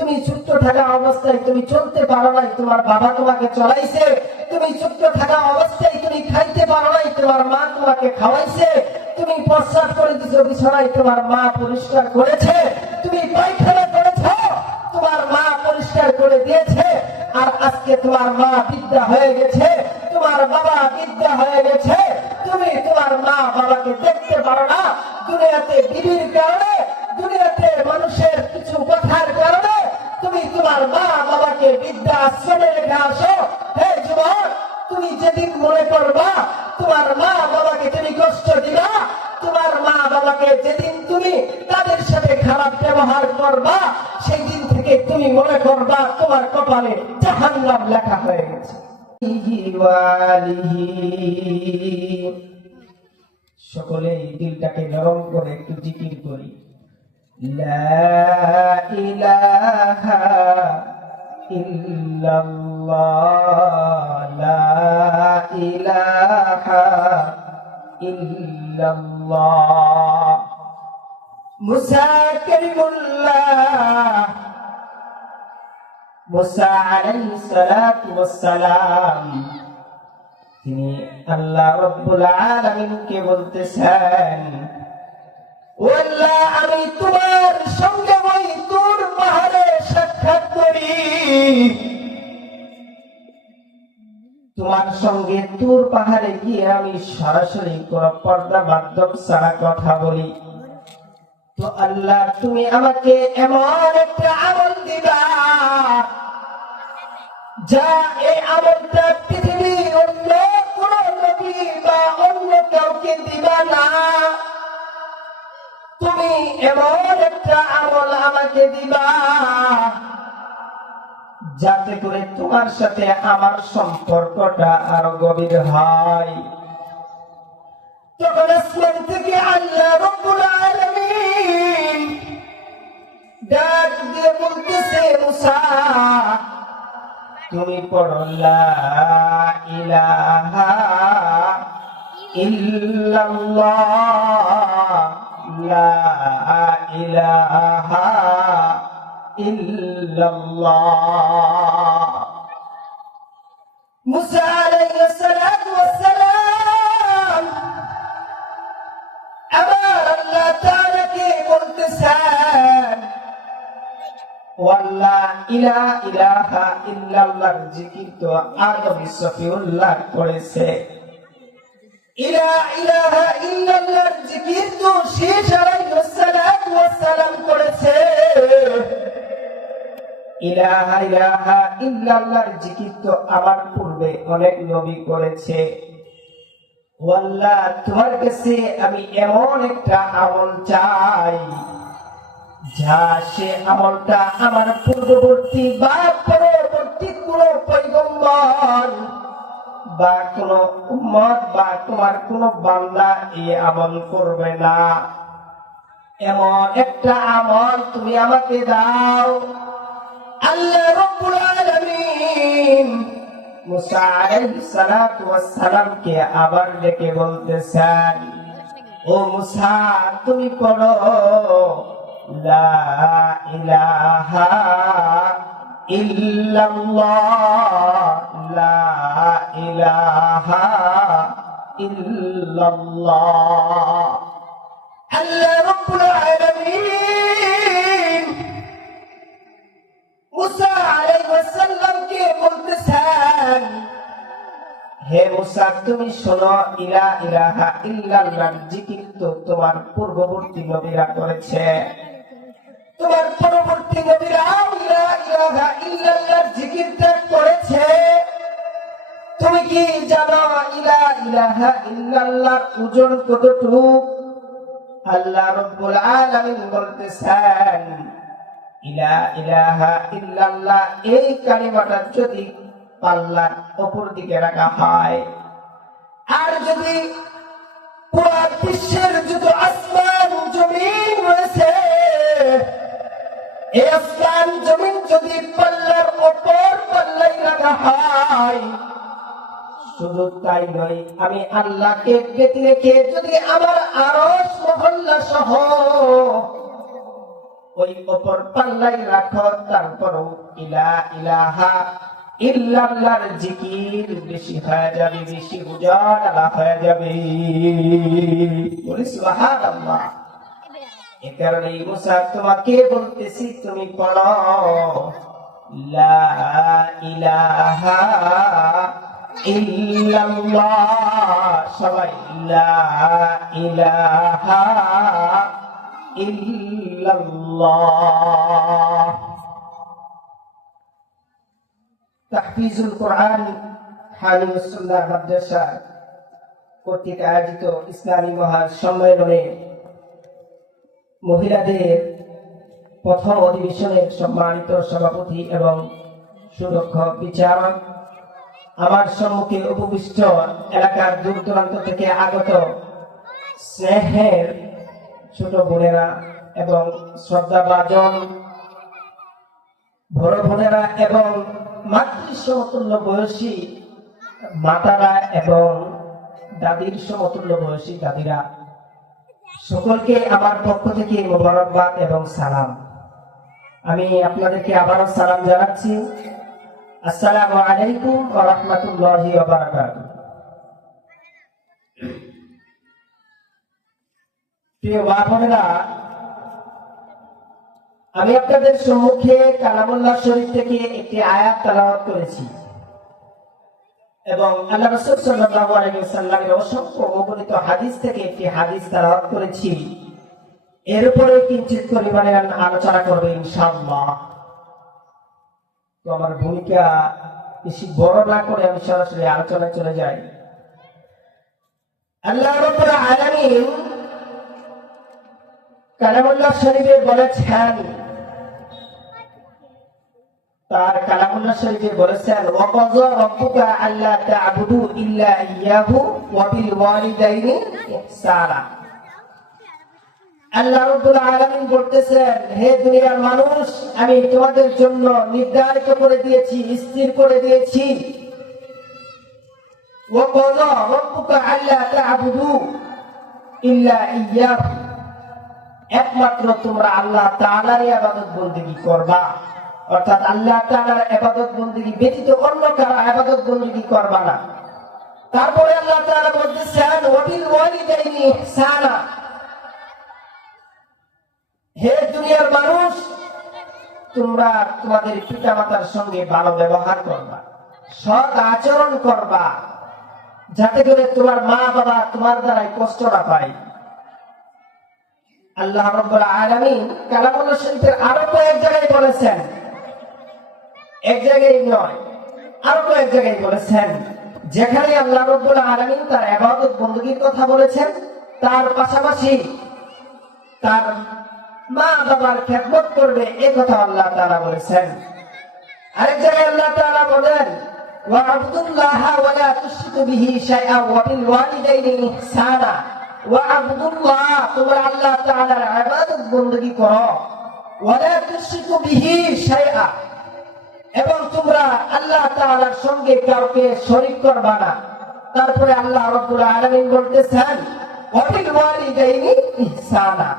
তুমি ছোট্ট থাকা অবস্থায় তুমি চলতে পারো নাই, তোমার বাবা তোমাকে চলাইছে। তুমি ছোট্ট থাকা অবস্থায় তুমি খাইতে পারো নাই, তোমার মা তোমাকে খাওয়াইছে। তুমি প্রস্রাব করে দিছো বিছানায়, তোমার মা পরিষ্কার করেছে। তুমি পায়খানা করেছ, তোমার মা পরিষ্কার করে দিয়েছে। আর আজকে তোমার মা বিদ্যা হয়ে গেছে, তোমার বাবা বিদ্যা হয়ে গেছে, তুমি তোমার মা বাবাকে দেখতে পারো না। দুনিয়াতে বিবির কারণে, দুনিয়াতে মানুষের কিছু কথার কারণে তুমি তোমার মা বাবাকে বিদ্যা আশ্রমে রেখে আসো। হে যুবক, তুমি যেদিন মনে করবা তোমার মা বাবাকে তুমি কষ্ট দিবা, তোমার মা বাবাকে যেদিন তুমি তাদের সাথে খারাপ ব্যবহার করবা, সেই দিন থেকে তুমি মনে করবা তোমার কপালে জাহান্নাম লেখা হয়ে গেছে। সকলে দিলটাকে নরম করে একটু জিকির করি। লা ইলাহা ইল্লাল্লাহ, লা ইলাহা ইল্লাল্লাহ। মুসা কালিমুল্লাহ, মুসা আলাইহিস সালাতু ওয়াস সালাম, তিনি আল্লাহ রাব্বুল আলামিনকে বলতেছেন, ও আল্লাহ, আমি তোমার সঙ্গে ওই তুর পাহাড়ে সাক্ষাৎ করি, তোমার সঙ্গে তুর পাহাড়ে গিয়ে আমি সরাসরি কোন পর্দা মাধ্যম ছাড়া কথা বলি। তো আল্লাহ, তুমি আমাকে এমন একটা আমল দিবা, যা এই আমলটা পৃথিবীর অন্য কোন নবী বা অন্য কাউকে দিবা না। তুমি এমন একটা আমল আমাকে দিবা, যাতে করে তোমার সাথে আমার সম্পর্কটা আরো গভীর হয়। তখন আসমান থেকে আল্লাহ রাব্বুল আলামিন ডাক দিয়ে বলতেছে, মুসা, তুমি পড়ো লা ইলাহা ইল্লাল্লাহ, লা ইলাহা ইল্লাল্লাহ। মুসা আলাইহিস সালাতু ওয়াস সালাম আবার আল্লাহ তাআলাকে বলতেছেন, ওয়াল্লাহ ইলাহা ইল্লাল্লাহর জিকির তো আদম সফিউল্লাহ করেছে, ইলাহা ইল্লাল্লাহর জিকির তো শেষ আলাইহিস সালাতু ওয়াস সালাম করেছে। ইলাহা ইল্লাল্লাহর জিকির তো আমার পূর্বে অনেক নবী করেছে। ওয়াল্লাহ, তোমার কাছে আমি এমন একটা আমল চাই, যা সে আমলটা আমার পূর্ববর্তী বা পরবর্তী কোন পয়গম্বর বা কোন উম্মত বা তোমার কোন বান্দা এই আমল করবে না। এমন একটা আমল তুমি আমাকে দাও। আল্লাহ রাব্বুল আলামিন মুসা আলাইহিস সালাতু ওয়াস সালামকে আবার ডেকে বলতেছেন, ও মুসা, তুমি পড়ো লা ইলাহা ইল্লাল্লাহ, লা ইলাহা ইল্লাল্লাহ। আল্লাহ রাব্বুল আলামিন মুসা আলাইহিস সালামকে বলতেছেন, হে মুসা, তুমি শোনো, ইলাহা ইল্লাল্লাহর জিকির তো তোমার পূর্ববর্তী নবীরা করেছে, তোমার পরবর্তী নবীরা ইলাহা ইল্লাল্লাহর জিকিরটা করেছে। তুমি কি জানো ইলাহা ইল্লাল্লাহর ওজন কতটুকু? আল্লাহ রাব্বুল আলামিন বলতেছেন, ইলাহা ইল্লাল্লাহ এই কালিমাটা যদি পাল্লার উপর দিকে রাখা হয়, আর যদি পুরো বিশ্বের যত আসমান জমিন রয়েছে, এই আসমান জমিন যদি পাল্লার উপর পাল্লাই রাখা হয়, শুধু তাই নয়, আমি আল্লাহকে বেঁধে রেখে যদি আমার আরশ মহল্লা সহ ওই অপর পাল্লাই রাখো, তারপরও ইলা ইলাহা ইল্লাল্লাহর জিকির বেশি হয়ে যাবে, বেশি উজালা হয়ে যাবে। বলি সুবহানাল্লাহ। এই কারণে মুসা তোমাকে বলতেছি, তুমি পড়ো লা ইলাহা ইল্লাল্লাহ। সবাই লা ইলাহা ইল্লাল্লাহ। তাহফিজুল কোরআন হালিমুস সুন্নাহ মাদ্রাসা কর্তৃক আয়োজিত ইসলামী মহাসম্মেলনে মহিলাদের প্রথম অধিবেশনের সম্মানিত সভাপতি এবং সুদক্ষ বিচারক, আমার সম্মুখে উপবিষ্ট এলাকার দূর দূরান্ত থেকে আগত স্নেহের ছোট বোনেরা এবং শ্রদ্ধাভাজন বড় বোনেরা এবং মাতৃ সমতুল্য বয়সী মাতারা এবং দাদির সমতুল্য বয়সী দাদিরা, সকলকে আমার পক্ষ থেকে মোবারকবাদ এবং সালাম। আমি আপনাদেরকে আবারও সালাম জানাচ্ছি। আসসালামু আলাইকুম ওয়া রাহমাতুল্লাহি ওয়া বারাকাতুহু। প্রিয় মা বোনেরা, আমি আপনাদের সম্মুখে কালামুল্লাহ শরীফ থেকে একটি আয়াত তেলাওয়াত করেছি এবং আল্লাহ রাসূল সাল্লাল্লাহু আলাইহি ওয়াসাল্লামের অসংখ্য অগণিত হাদিস থেকে একটি হাদিস তেলাওয়াত করেছি। এর উপরে কিঞ্চিত পরিমাণে আলোচনা করব ইনশাআল্লাহ। তো আমার ভূমিকা বেশি বড় না করে আমি সরাসরি আলোচনায় চলে যাই। আল্লাহ রাব্বুল আলামিন কালামুল্লাহ শরীফে বলেছেন, তার কালামুল্লাহ শরীফে বলেছেন, ওয়া কাযা রাব্বুকা আল্লা তা'বুদু ইল্লা ইয়্যাহু ওয়া বিল ওয়ালিদাইনি ইহসানা। আল্লাহ রাব্বুল আলামিন বলতেছেন, হে দুনিয়ার মানুষ, আমি তোমাদের জন্য নির্ধারিত করে দিয়েছি, স্থির করে দিয়েছি, ওয়া কাযা রাব্বুকা আল্লা তা'বুদু ইল্লা ইয়্যাহু, একমাত্র তোমরা আল্লাহ তাআলার ইবাদত বন্দেগী করবা, অর্থাৎ আল্লাহ তাআলার ইবাদত বন্দেগী ব্যতীত অন্য কারো ইবাদত বন্দেগী করবা না। তারপরে আল্লাহ তাআলা বলতেছেন, ওয়া বিল ওয়ালিদাইনি ইহসানা, হে দুনিয়ার মানুষ, তোমরা তোমাদের পিতামাতার সঙ্গে ভালো ব্যবহার করবা, সৎ আচরণ করবা, যাতে করে তোমার মা বাবা তোমার দ্বারাই কষ্ট না পায়। আল্লাহ রাব্বুল আলামিন কালামুল্লাহ শরীফের আরো কয়েক জায়গায় বলেছেন, এক জায়গায় নয়, আরো কয়েক জায়গায় বলেছেন, যেখানে আল্লাহ রাব্বুল আলামিন তার ইবাদত বندگির কথা বলেছেন, তার পাশাপাশি তার মা বাবার খেদমত করবে এই কথা আল্লাহ তাআলা বলেছেন। আরেক জায়গায় আল্লাহ তাআলা বলেন, ওয়া আবুদুল্লাহা ওয়া লা তুশরিকু বিহি শাইআ ওয়া বিল ওয়ালিদাইনি ইহসানা, ওয়া আবুদুল্লাহ, তোমরা আল্লাহ তাআলার ইবাদত বندگی করো, ওয়া লা তুশরিকু বিহি শাইআ, এবং তোমরা আল্লাহ তাআলার সঙ্গে কাউকে শরীক করবা না। তারপরে আল্লাহ রাব্বুল আলামিন বলতেছেন, ওয়া বিল ওয়ালিদাইনি ইহসানা,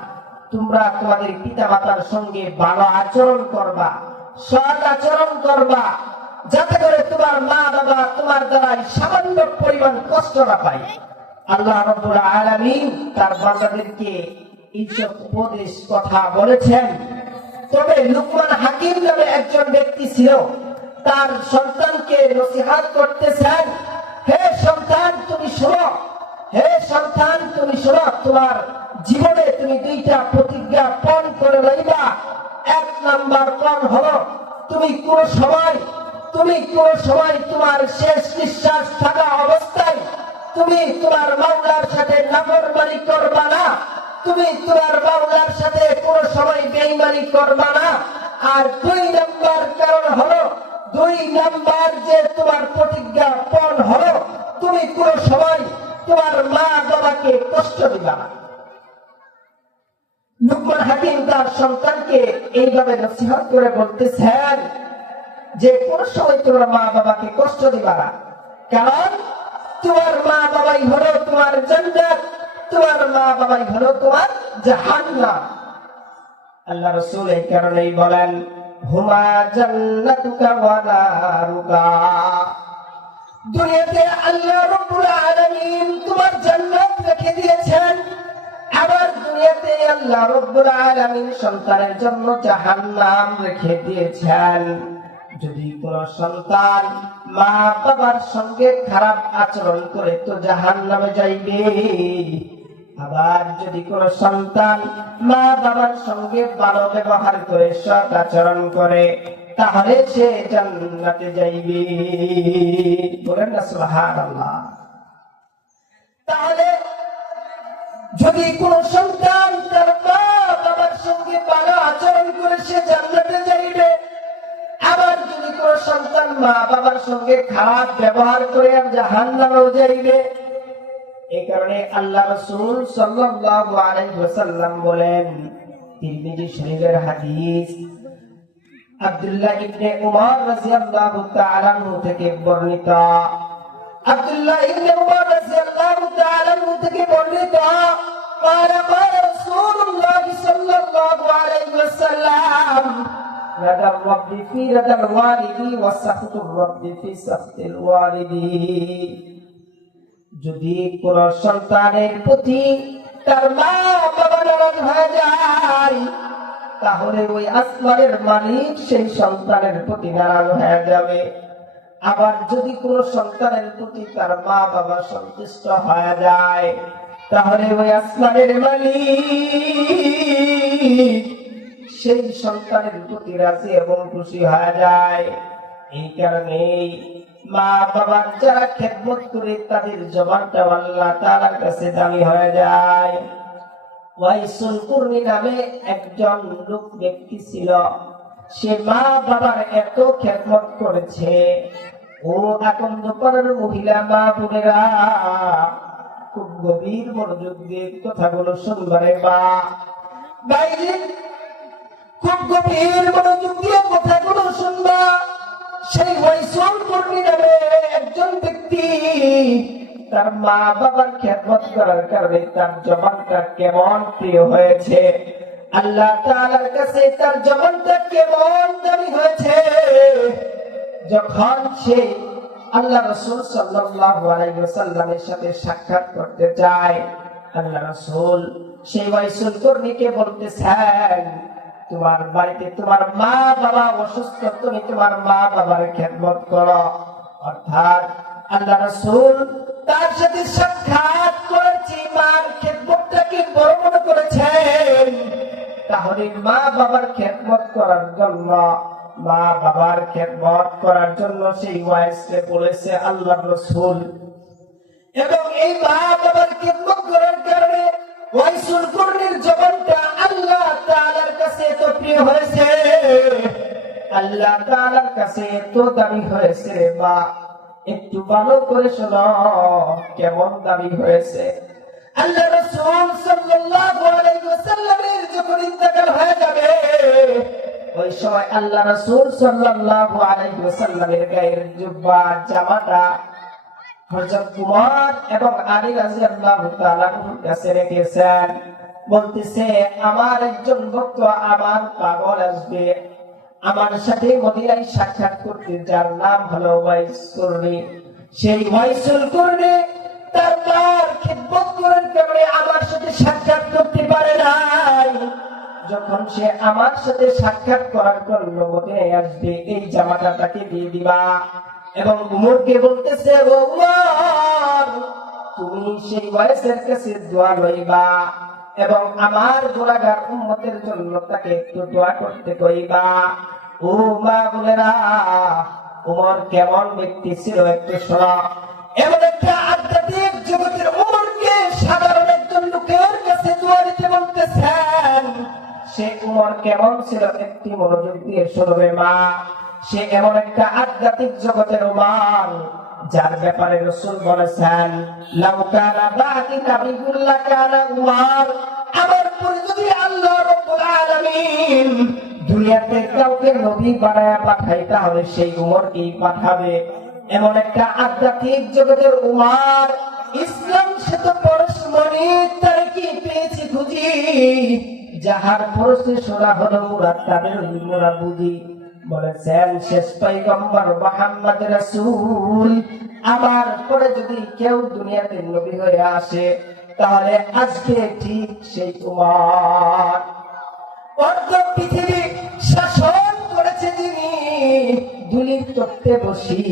তোমরা তোমাদের পিতামাতার সঙ্গে ভালো আচরণ করবা, সৎ আচরণ করবা, যাতে করে তোমার মা বাবা তোমার দ্বারা সামান্য পরিমাণ কষ্ট না পায়। আল্লাহ রাব্বুল আলামিন তার বান্দাদেরকে এইসব উপদেশ কথা বলেছেন। তবে লুকমান হাকিম নামে একজন ব্যক্তি ছিল, তার সন্তানকে নসিহত করতেছেন, হে সন্তান তুমি শোনো, হে সন্তান তুমি শোনো, তোমার জীবনে তুমি দুইটা প্রতিজ্ঞা পণ করে লইবা। এক নাম্বার পণ হলো, তুমি কোন সময় তোমার শেষ নিঃশ্বাস থাকা অবস্থায় তুমি তোমার মাওলার সাথে নাফরমানি করবা না, তুমি তোমার মাওলার সাথে কোন সময় বেঈমানি করবা না। আর দুই নাম্বার কারণ হলো, দুই নাম্বার যে তোমার প্রতিজ্ঞা পণ হলো, তুমি কোন সময় তোমার মা বাবাকে কষ্ট দিবা না। লুকমান হাকিম তার সন্তানকে এইভাবে নসিহত করে বলতেছেন যে কোন সময় তোমার মা বাবাকে কষ্ট দিবা না, কারণ তোমার মা বাবাই হলো তোমার জান্নাত, তোমার মা বাবাই হলো তোমার জাহান্নাম। আল্লাহ রাসূল এই কারণেই বলেন হুমা জান্নাতুকা ওয়া নারুকা, দুনিয়াতে আল্লাহ রাব্বুল আলামিন তোমার জান্নাত রেখে দিয়েছেন, আবার দুনিয়াতে আল্লাহ রাব্বুল আলামিন সন্তানের জন্য জাহান্নাম রেখে দিয়েছেন। যদি কোন সন্তান মা বাবার সঙ্গে খারাপ আচরণ করে তো জাহান্নামে যাইবে, আবার যদি কোন সন্তান মা বাবার সঙ্গে ভালো ব্যবহার করে সৎ আচরণ করে তাহলে সে জান্নাতে যাইবে। বলেন না সুবহানাল্লাহ। তাহলে যদি কোন সন্তান তার মা বাবার সঙ্গে ভালো আচরণ করে সে জান্নাতে যাইবে, আবার যদি কোন সন্তান মা বাবার সঙ্গে খারাপ ব্যবহার করে জাহান্নামেও যাইবে। এই কারণে আল্লাহ রাসূল সাল্লাল্লাহু আলাইহি ওয়াসাল্লাম বলেন, তিরমিজি শরীফের হাদিস, আব্দুল্লাহ ইবনে উমর রাদিয়াল্লাহু তাআলা আনহু থেকে বর্ণিত, আব্দুল্লাহ ইবনে উমর রাদিয়াল্লাহু তাআলা আনহু থেকে বর্ণিত, قال قال رسول الله صلى الله عليه وسلم رضا الرب في رضا الوالد وسخط الرب في سخط الوالد। যদি কোন সন্তানের প্রতি তার মা বাবা নারাজ হয়ে যায় তাহলে ওই আসমানের মালিক সেই সন্তানের প্রতি নারাজ হয়ে যাবে। আবার যদি কোন সন্তানের প্রতি তার মা বাবা সন্তুষ্ট হয়ে যায় তাহলে ওই আসমানের মালিক সেই সন্তানের প্রতি রাজি এবং খুশি হয়ে যায়। এই কারণেই মা বাবার যারা খেদমত করে তাদের জবানটা আল্লাহ তাআলার কাছে দামি হয়ে যায়। ওয়াইসুল কুরনি নামে একজন লোক ব্যক্তি ছিল, সে মা বাবার এত খেদমত করেছে। ও আকন্দ পাড়ার মহিলা মা বোনেরা, খুব গভীর মনোযোগ দিয়ে কথাগুলো শুনবারে বা বাইরে খুব গভীর মনোযোগ দিয়ে কথাগুলো শুনবা। সেই ওয়াইসুল কুরনি নামে একজন ব্যক্তি তার মা বাবার খেদমত করার কারণে তার জবানটা কেমন প্রিয় হয়েছে, আল্লাহ তাআলার কাছে তার জবানটা কেমন দামি হয়েছে। যখন সে আল্লাহ রাসূল সাল্লাল্লাহু আলাইহি ওয়াসাল্লামের সাথে সাক্ষাৎ করতে যায়, আল্লাহ রাসূল সেই ওয়াইসুল কুরনিকে বলতেছেন, তোমার বাড়িতে তোমার মা বাবা অসুস্থ, তুমি তোমার মা বাবার খেদমত করো। অর্থাৎ আল্লাহ রাসূল তার সাথে সাক্ষাৎ করেছি, মার খেদমতটাকে বড় মনে করেছেন। তাহলে মা বাবার খেদমত করার জন্য সেই ওয়াইসকে বলেছে আল্লাহ রাসূল। এবং এই মা বাবার খেদমত করার কারণে ওয়াইসুল কুরনির জবানটা আল্লাহ তাআলার কাছে এত প্রিয় হয়েছে, আল্লাহ তাআলার কাছে এত দামি হয়েছে। বা একটু ভালো করে শোনো কেমন দামি হয়েছে। আল্লাহ রাসূল সাল্লাল্লাহু আলাইহি ওয়াসাল্লামের যখন ইন্তেকাল হয়ে যাবে ওই সময় আল্লাহ রাসূল সাল্লাল্লাহু আলাইহি ওয়াসাল্লামের গায়ের জুব্বা জামাটা হযরত উমর এবং আলী রাদিয়াল্লাহু তাআলা আনহুর কাছে রেখেছেন। বলতেছে, আমার একজন ভক্ত আমার পাগল আসবে আমার সাথে মদিনায় সাক্ষাৎ করতে, যার নাম হলো ওয়াইসুল কুরনি। সেই ওয়াইসুল কুরনি তার মার খিদমত করার কারণে আমার সাথে সাক্ষাৎ করতে পারে নাই। যখন সে আমার সাথে সাক্ষাৎ করার জন্য মদিনায় আসবে এই জামাটা তাকে দিয়ে দিবা। এবং উমরকে বলতেছে, ও উমর, তুমি সেই ওয়াইসের কাছে দোয়া লইবা এবং আমার গুনাহগার উম্মতের জন্য তাকে একটু দোয়া করতে কইবা। ও মা বোনেরা, উমর কেমন ব্যক্তি ছিল একটু শোনো। এমন একটা আধ্যাত্মিক জগতের উমরকে সাধারণ একজন লোকের কাছে দোয়া দিতে বলতেছেন, সে উমর কেমন ছিল একটি মনোযোগ দিয়ে শুনবে মা। সে এমন একটা আধ্যাত্মিক জগতের উমর যার ব্যাপারে রাসূল বলেছেন, লাউ কানা বাকি নাবিয়ুল লাকানা উমর, আমার পরে যদি আল্লাহ রাব্বুল আলামিন দুনিয়াতে কাউকে নবী বানায়া পাঠায় তাহলে সেই উমরকেই পাঠাবে। এমন একটা আধ্যাত্মিক জগতের উমর, ইসলাম সে তো পরশমণি তার কি পেয়েছি খুঁজি, যাহার পরশে শোনা হলো মুরাদ তাদের ওই মোরা বুঝি। বলেছেন শেষ পয়গম্বর মুহাম্মদ রাসূল আমার পরে যদি কেউ দুনিয়াতে নবী হয়ে আসে তাহলে আজকে ঠিক সেই তোমার অর্ধ পৃথিবী শাসন করেছে যিনি দুলির তত্ত্বে বসি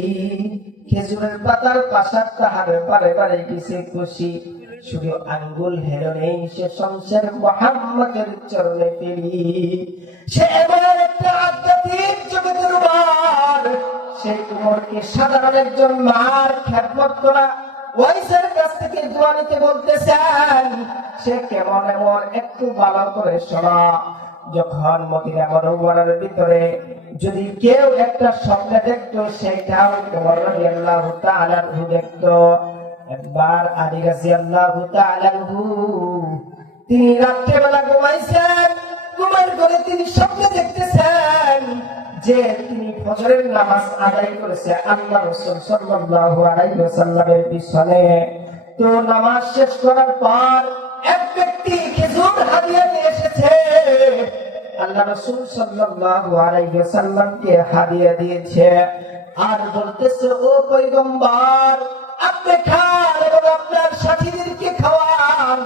খেজুরের পাতার পাশার তাহার পারে পারে কিসে খুশি শুধু আঙ্গুল হেরণেই সে সংসার মুহাম্মদের চরণে পেলি সে এমন একটা আধ্যাত্মিক জগতের উমার সেই উমরকে সাধারণ একজন মার খেদমত করা ওয়াইসের কাছ থেকে দোয়া নিতে বলতেছেন সে কেমন এমন একটু ভালো করে শোনা। যখন মদিনা মুনাওয়ারার ভিতরে যদি কেউ একটা স্বপ্ন দেখতো সেটাও ওমর রাদিয়াল্লাহু তাআলা আনহু দেখতো। একবার আলী রাদিয়াল্লাহু তাআলা আনহু তিনি রাত্রেবেলা ঘুমাইছেন, ঘুমের ঘরে তিনি স্বপ্ন দেখতেছেন যে তিনি ফজরের নামাজ আদায় করেছে আল্লাহ রাসূল সাল্লাল্লাহু আলাইহি ওয়াসাল্লামের পিছনে। তো নামাজ শেষ করার পর এক ব্যক্তি খেজুর হাদিয়া নিয়ে এসেছে, আল্লাহ রাসূল সাল্লাল্লাহু আলাইহি ওয়াসাল্লামকে হাদিয়া দিয়েছে আর বলতেছে ও পয়গম্বর আপনি খান এবং আপনার সাথীদেরকে খাওয়ান।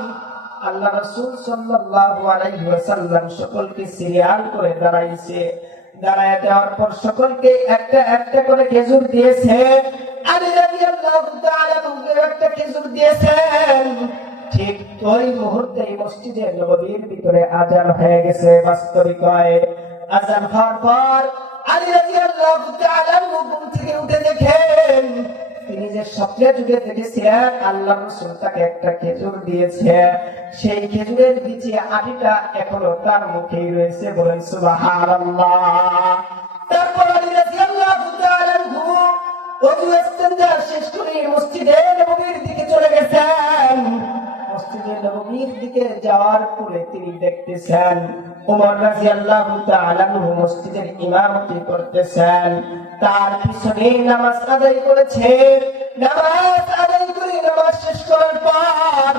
আল্লাহ রাসূল সাল্লাল্লাহু আলাইহি ওয়াসাল্লাম সকলকে সিরিয়াল করে দাঁড়াইছে, দাঁড়ায় দেওয়ার পর সকলকে একটা একটা করে খেজুর দিয়েছে। আলী রাদিয়াল্লাহু তাআলা একটা খেজুর দিয়েছেন। ঠিক ওই মুহূর্তে মসজিদে নববীর ভিতরে আজান হয়ে গেছে। বাস্তবিক আজান হওয়ার পর আলী রাদিয়াল্লাহু তাআলা ঘুম থেকে উঠে দেখেন তিনি যে স্বপ্নে যুগে দেখেছিলেন আল্লাহ রাসূল তাকে একটা খেজুর দিয়েছে, সেই খেজুরের নিচে আটিটা এখনো তার মুখেই রয়েছে। বলেন সুবহানাল্লাহ। তারপর আলী রাদিয়াল্লাহু তাআলা ওযু ইস্তেনজা শেষ করে মসজিদে নববীর দিকে চলে গেছেন। মসজিদে নববীর দিকে যাওয়ার পরে তিনি দেখতেছেন ওমর রাদিয়াল্লাহু তাআলা মসজিদের ইমামতি করতেছেন, তার পিছনে নামাজ আদায় করেছে। নামাজ আদায় করে নামাজ শেষ করার পর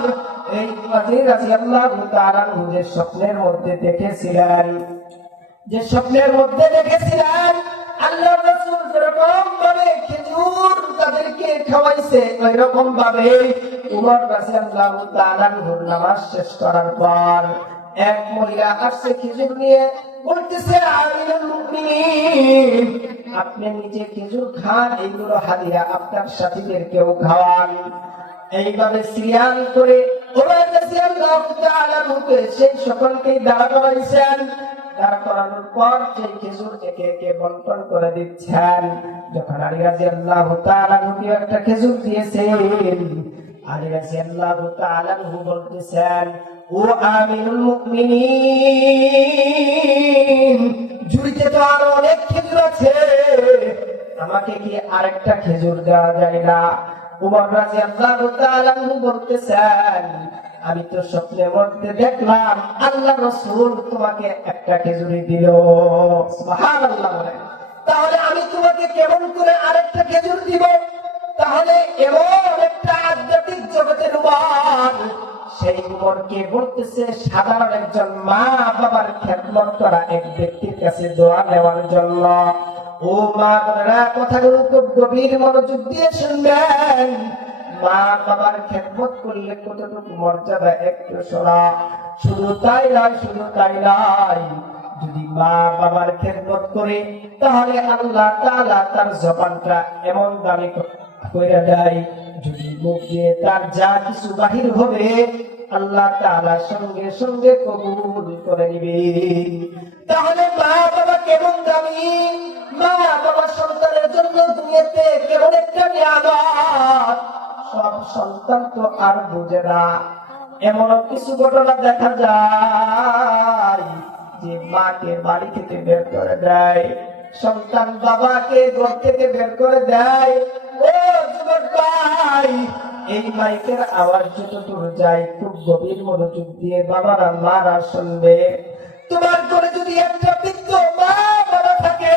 এই আলী রাদিয়াল্লাহু তাআলা যে স্বপ্নের মধ্যে দেখেছিলেন আল্লাহর রাসূল যেরকম ভাবে খেজুর তাদেরকে খাওয়াইছে ওই রকম ভাবে ওমর রাদিয়াল্লাহু তাআলা নামাজ শেষ করার পর এক মহিলা আসছে খেজুর নিয়ে, বলতেছে আমিরুল মুমিনিন আপনি নিজে খেজুর খান, এইগুলো হাদিয়া আপনার সাথীদেরকেও খাওয়ান। এইভাবে সিরিয়াল করে ওমর রাদিয়াল্লাহু তাআলা সেই সকলকে দাঁড়া করাইছেন। দাঁড়া করানোর পর সেই খেজুর একে একে বন্টন করে দিচ্ছেন। যখন আলী রাদিয়াল্লাহু তাআলা একটা খেজুর দিয়েছেন, আলী রাদিয়াল্লাহু তাআলা বলতেছেন ও আমিরুল মুমিনিন ঝুড়িতে তো আরো অনেক খেজুর আছে, আমাকে কি আরেকটা খেজুর দেওয়া যায় না? ওমর রাদিয়াল্লাহু তাআলা বলতেছেন আমি তো স্বপ্নের মধ্যে দেখলাম আল্লাহ রাসূল তোমাকে একটা খেজুরি দিল। সুবহানাল্লাহ। বলেন তাহলে আমি তোমাকে কেমন করে আরেকটা খেজুর দিব? তাহলে এমন একটা আধ্যাত্মিক জগতের উমার সেই উমরকে বলতেছে সাধারণ একজন মা বাবার খেদমত করা এক ব্যক্তির কাছে দোয়া নেওয়ার জন্য। ও মা বোনেরা কথাগুলো খুব গভীর মনোযোগ দিয়ে শুনবেন। মা বাবার খেদমত করলে কতটুকু মর্যাদা একটু শোনা। শুধু তাই নয়, যদি মা বাবার খেদমত করে তাহলে আল্লাহ তাআলা তার জবানটা এমন দামি করে দেয়, যদি মুখ দিয়ে তার যা কিছু বাহির হবে আল্লাহ তাআলা সঙ্গে সঙ্গে কবুল করে নিবেন। তাহলে মা বাবা কেমন দামি, মা বাবা সন্তানের জন্য দুনিয়াতে কেমন একটা নিয়ামত, সব সন্তান তো আর বুঝে না। এমন কিছু ঘটনা দেখা যায় যে মাকে বাড়ি থেকে বের করে দেয়, সন্তান বাবাকে ঘর থেকে বের করে দেয়। ও যুবক ভাই, এই মাইকের আওয়াজ যতদূর যায় খুব গভীর মনোযোগ দিয়ে বাবারা মারা শুনবে। তোমার ঘরে যদি একটা বৃদ্ধ মা বাবা থাকে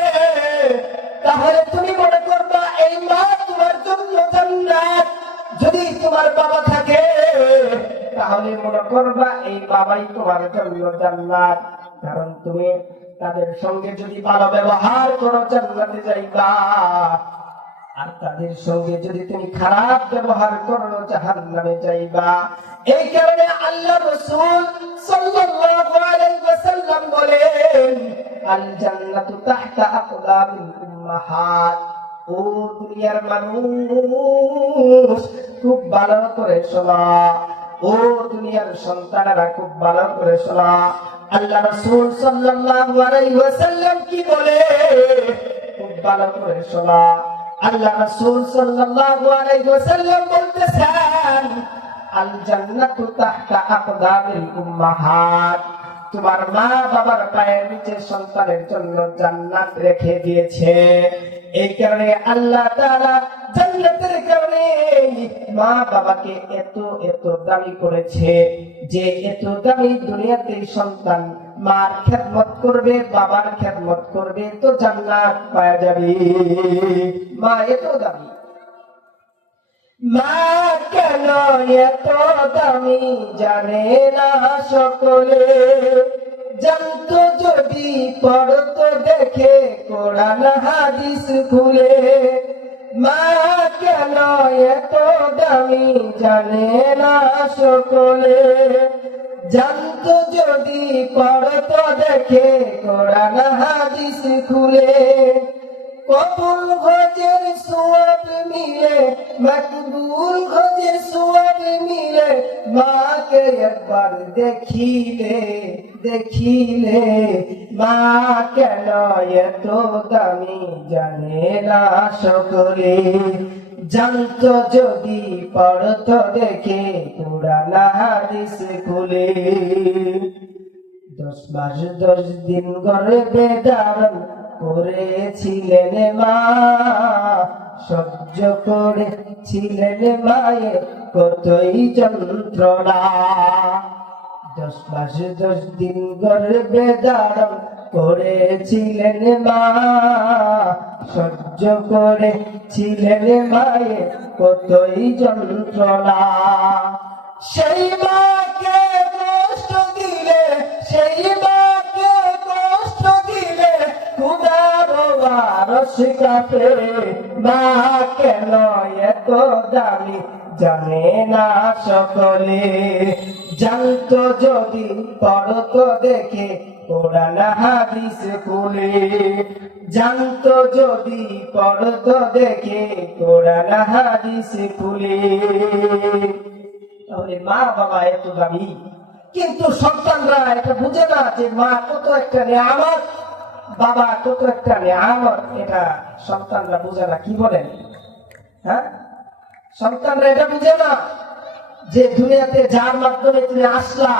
তাহলে তুমি মনে করবা এই মা তোমার জন্য জান্নাত। যদি তোমার বাবা থাকে তাহলে মনে করবা এই বাবাই তোমার জন্য জান্নাত, কারণ তুমি তাদের সঙ্গে যদি ভালো ব্যবহার করো জান্নাতে যাইবা, আর তাদের সঙ্গে যদি তুমি খারাপ ব্যবহার করো জাহান্নামে যাইবা। এই কারণে আল্লাহ রাসূল সাল্লাল্লাহু আলাইহি ওয়াসাল্লাম বলেন, আল জান্নাতু তাহতা আকদামিল উম্মাহাত। ও দুনিয়ার মানুষ, খুব ভালো করে শোনা, ও দুনিয়ার সন্তানেরা খুব ভালো করে শোনা। আল্লাহ রাসূল সাল্লাল্লাহু আলাইহি ওয়াসাল্লাম কি বলে, খুব ভালো করে শোনা। আল্লাহ রাসূল সাল্লাল্লাহু আলাইহি ওয়াসাল্লাম বলতেছেন, আল জান্নাতু তাহতা আকদামিল উম্মাহাত। তোমার মা বাবার পায়ের নিচে সন্তানের জন্য জান্নাত রেখে দিয়েছে। এই কারণে আল্লাহ তাআলা জান্নাতের কারণে মা বাবাকে এত এত দামি করেছে, যে এত দামি দুনিয়াতে সন্তান মার খেদমত করবে, বাবার খেদমত করবে, তো জান্নাত পাওয়া যাবে। মা এত দামি, মা কেন এত দামি জানে না সকলে, জানতো যদি পড়তো দেখে কোরআন হাদিস খুলে। মা কেন এত দামি জানে না সকলে, জানতো যদি পড়তো দেখে কোরআন হাদিস খুলে। কবুল হজের সওয়াব মিলে, মকবুল হজের সওয়াব মিলে, মাকে একবার দেখিলে দেখিলে। মা কেন এত দামি জানে না সকলে, জানতো যদি পড়তো দেখে কোরআন হাদিস খুলে। 10 মাস 10 দিন গর্ভে ধারণ করেছিলেন মা, সহ্য করেছিলেন মায়ের কতই যন্ত্রণা। 10 মাস 10 দিন গর্ভে ধারণ করেছিলেন মা, সহ্য করেছিলেন মায়ের কতই যন্ত্রণা। সেই মাকে কষ্ট দিলে, সেই মাকে কষ্ট দিলে খুদার আরশ কাঁপে। মা কেন এত দামি জানে না সকলে, জানতো যদি পড়তো দেখে কোরআন হাদিস খুলে। জানতো যদি পড়তো দেখে কোরআন হাদিস খুলে। তাহলে মা বাবা এত দামি, কিন্তু সন্তানরা এটা বুঝে না যে মা কত একটা নিয়ামত, বাবা কত একটা নিয়ামত। এটা সন্তানরা বুঝে না। কি বলেন? হ্যাঁ, সন্তানরা এটা বুঝে না যে দুনিয়াতে যার মাধ্যমে তুমি আসলা,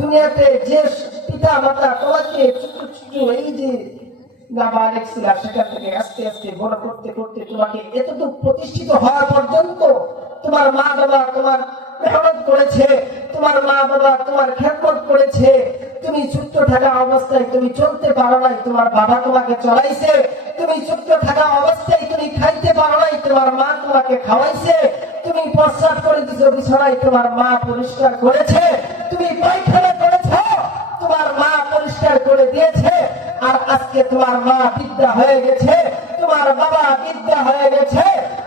দুনিয়াতে যে পিতা মাতা তোমাকে ছোট ছোট এই যে নাবালিগ ছিল, সেখান থেকে আস্তে আস্তে বড় করতে করতে তোমাকে এতটুকু প্রতিষ্ঠিত হওয়া পর্যন্ত তোমার মা বাবা তোমার মেহনত করেছে, তোমার মা বাবা তোমার খেদমত করেছে। তুমি ছোট্ট থাকা অবস্থায় তুমি চলতে পারো নাই, তোমার বাবা তোমাকে চলাইছে। তুমি ছোট্ট থাকা অবস্থায় তুমি খাইতে পারো নাই, তোমার মা তোমাকে খাওয়াইছে। তুমি প্রস্রাব করে দিছো বিছানায়, তোমার মা পরিষ্কার করেছে। তুমি পায়খানা করেছ, তোমার মা পরিষ্কার করে দিয়েছে। আর আজকে তোমার মা বিদ্যা হয়ে গেছে, তোমার বাবা বিদ্যা হয়ে গেছে,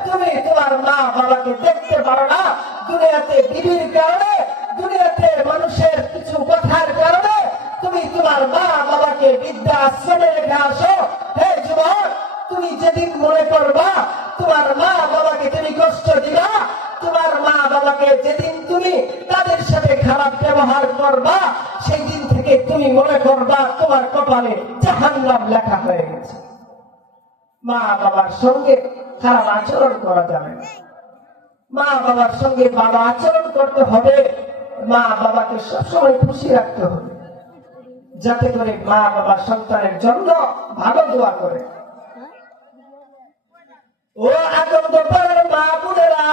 তুমি তোমার মা বাবাকে দেখতে পারো না। দুনিয়াতে বিবির কারণে, দুনিয়াতে মানুষের কিছু কথার কারণে তুমি তোমার মা বাবাকে বিদ্যা আশ্রমে রেখে আসো। হে যুবক, তুমি যেদিন মনে করবা তোমার মা বাবাকে তুমি কষ্ট দিবা, তোমার মা বাবাকে যেদিন তুমি তাদের সাথে খারাপ ব্যবহার করবা, সেই দিন থেকে তুমি মনে করবা তোমার কপালে জাহান্নাম লেখা হয়ে গেছে। মা বাবার সঙ্গে খারাপ আচরণ করা যাবে না। মা বাবার সঙ্গে ভালো আচরণ করতে হবে। মা বাবাকে সবসময় খুশি রাখতে হবে, যাতে করে মা বাবা সন্তানের জন্য ভালো দোয়া করে। ও আনন্দ পাড়ার মা বোনেরা,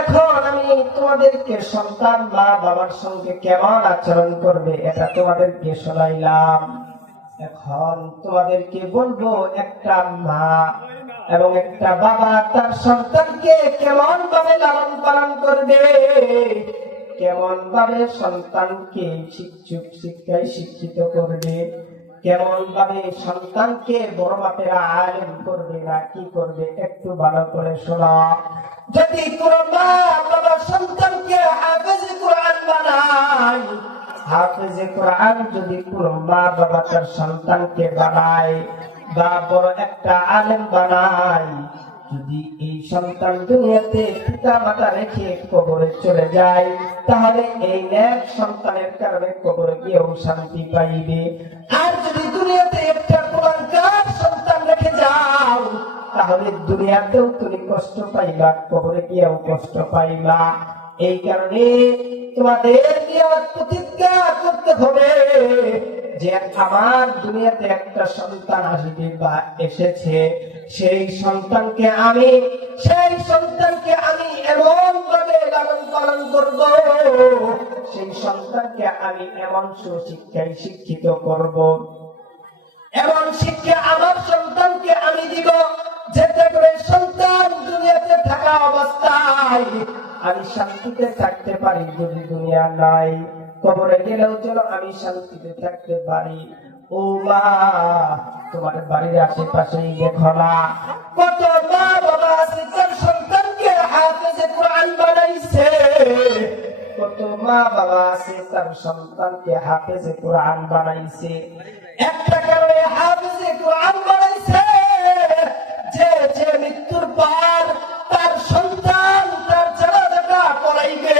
এখন আমি তোমাদেরকে সন্তান মা বাবার সঙ্গে কেমন আচরণ করবে এটা তোমাদেরকে শোনাইলাম। এখন তোমাদেরকে বলবো, একটা মা এবং একটা বাবা তার সন্তানকে কেমন ভাবে লালন পালন করবে কেমন ভাবে সন্তানকে শিক্ষায় শিক্ষিত করবে, কেমন ভাবে সন্তানকে বড় মাপেরা আলেম করবে না কি করবে, একটু ভালো করে শোনা। যদি কোনো মা বাবা সন্তানকে হাফেজে কোরআন বানায়, হাফেজে কোরআন যদি কোনো মা বাবা তার সন্তানকে বানায় বা বড় একটা আলেম বানায়, যদি এই সন্তান দুনিয়াতে পিতা মাতা রেখে কবরে চলে যায়, তাহলে এই নেক সন্তানের কারণে কবরে গিয়েও শান্তি পাইবে। আর যদি দুনিয়াতে একটা কুলাঙ্গার সন্তান রেখে যাও, তাহলে দুনিয়াতেও তুমি কষ্ট পাইবা, কবরে গিয়েও কষ্ট পাইবা। এই কারণে তোমাদের নিয়ত প্রতিজ্ঞা করতে হবে যে আমার দুনিয়াতে একটা সন্তান আসবে বা এসেছে, সেই সন্তানকে আমি এমন ভাবে লালন পালন করব, সেই সন্তানকে আমি এমন সুশিক্ষায় শিক্ষিত করব, এমন শিক্ষা আমার সন্তানকে আমি দিব যাতে করে সন্তান দুনিয়াতে থাকা অবস্থায় আমি শান্তিতে থাকতে পারি। যদি দুনিয়া নাই, কবরে গেলেও যেন আমি শান্তিতে থাকতে পারি। ও মা, তোমার বাড়ির আশেপাশেই দেখো না কত মা বাবা আছে তার সন্তানকে হাফেজে কোরআন বানাইছে, কত মা বাবা আছে তার সন্তানকে হাফেজে কোরআন বানাইছে। একটা কারণে হাফেজে কোরআন বানাইছে যে মৃত্যুর পর তার সন্তান তার জানাজাটা পড়াইবে,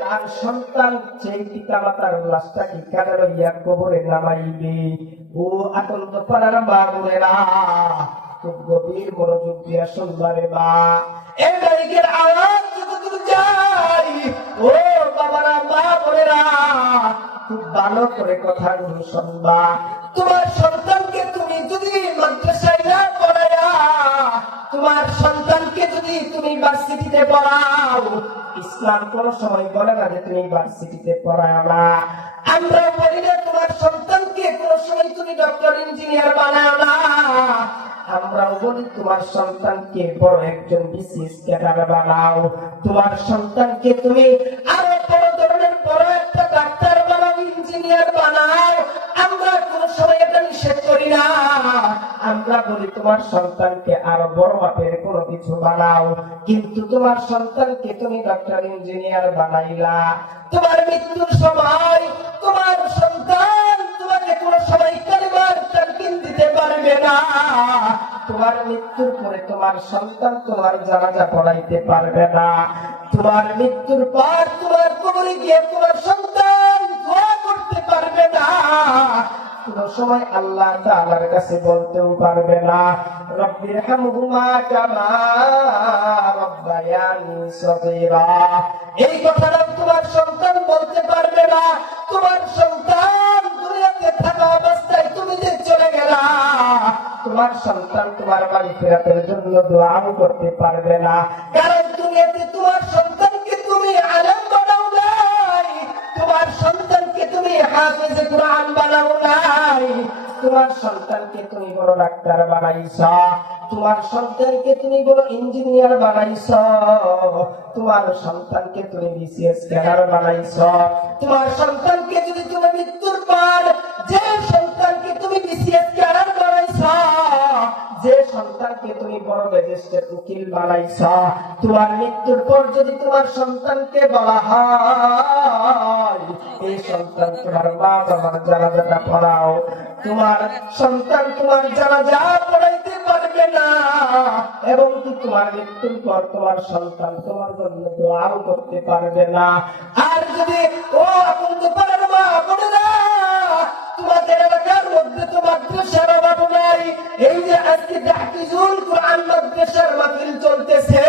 তার সন্তান সেই পিতা মাতার লাশটাকে কাঁধে লইয়া কবরে নামাইবে। ও আতঙ্ক পাড়ার মা বোনেরা, খুব গভীর মনোযোগ দিয়া শুনবারে মা, এই মাইকের আওয়াজ যতদূর যায়, ও বাবারা মা বোনেরা, খুব ভালো করে কথাগুলো শুনবা। তোমার সন্তানকে তুমি যদি মাদ্রাসায় না পড়ায়া, তোমার সন্তানকে যদি তুমি ভার্সিটিতে পড়াও, ইসলাম কোন সময় বলে না যে তুমি ভার্সিটিতে পড়াও না। আমরা বলি না তোমার সন্তানকে কোন সময় তুমি ডক্টর ইঞ্জিনিয়ার বানাও না। আমরাও বলি তোমার সন্তানকে বড় একজন বিসিএস ক্যাডার বানাও, তোমার সন্তানকে তুমি আরো বড় ধরনের বড় একটা ডাক্তার বানাও, ইঞ্জিনিয়ার বানাও। আমরা কোন সময় এটা নিষেধ করি না। আমরা বলি তোমার সন্তানকে আরো বড় মাপের কোনো কিছু বানাও, কিন্তু তোমার সন্তানকে তুমি ডক্টর ইঞ্জিনিয়ার বানাইলা, তোমার মৃত্যুর সময় তোমার সন্তান তোমাকে কোন সময় কালিমার তালকিন দিতে পারবে না। তোমার মৃত্যুর পরে তোমার সন্তান তোমার জানাজা পড়াইতে পারবে না। তোমার মৃত্যুর পর তোমার কবরে গিয়ে তোমার সন্তান দোয়া করতে পারবে না। কোন সময় আল্লাহ তাআলার কাছে বলতেও পারবে না, রব্বির হামহুমা কামা রব্বায়ানি সগীরা। এই কথাটা তোমার সন্তান বলতে পারবে না। তোমার সন্তান দুনিয়াতে থাকা অবস্থায় তুমি যে চলে গেলা, তোমার সন্তান তোমার বাড়ি ফেরাতের জন্য দোয়াও করতে পারবে না। কারণ দুনিয়াতে তোমার সন্তানকে তুমি আলেম বানাও নাই, তোমার সন্তানকে তুমি হাফেজে কোরআন বানাও নাই, তোমার সন্তানকে তুমি বড় ডাক্তার বানাইছ, তোমার সন্তানকে তুমি বড় ইঞ্জিনিয়ার বানাইছ, তোমার সন্তানকে তুমি বিসিএস ক্যাডার বানাইছ। তোমার সন্তানকে যদি তুমি মৃত্যুর পর যে সন্তানকে তুমি বিসিএস ক্যাডার বানাইছ, যে সন্তানকে তুমি বড় ম্যাজিস্ট্রেট উকিল বানাইছ, তোমার মৃত্যুর পর যদি তোমার সন্তানকে বলা হয় এই সন্তান তোমার মা বাবার জানাজাটা পড়াও, তোমার সন্তান তোমার জানাজা পড়াইতে পারবে না, এবং কি তোমার মৃত্যুর পর তোমার সন্তান তোমার জন্য দোয়াও করতে পারবে না। আর যদি ও আপন পারেন মা বোনেরা, তোমাদের এলাকার মধ্যে তো মাদ্রাসার অভাব নাই। এই যে আজকে তাহফিজুল কোরআন মাদ্রাসার মাহফিল চলতেছে,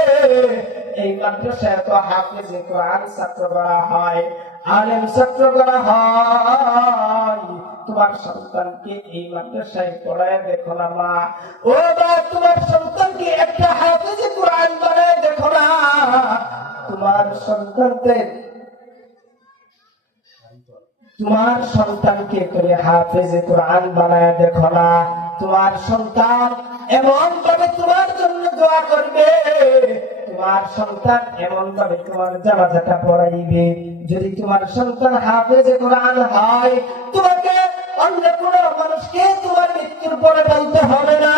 এই মাদ্রাসায় তো হাফেজে কোরআন ছাত্র করা হয়, আলেম ছাত্র করা হয়। তোমার সন্তানকে এই মাদ্রাসায় পড়ায় দেখো না মা, ও মা, তোমার সন্তানকে একটা হাফেজে কোরআন বানায় দেখো না। তোমার সন্তানকে তুমি হাফেজে কোরআন বানায় দেখো না। তোমার সন্তান এমন ভাবে তোমার জন্য দোয়া করবে, তোমার সন্তান এমন ভাবে তোমার জানাজাটা পড়াইবে, যদি তোমার সন্তান হাফেজে কোরআন হয়, তোমাকে অন্য কোনো মানুষকে তোমার মৃত্যুর পরে বলতে হবে না,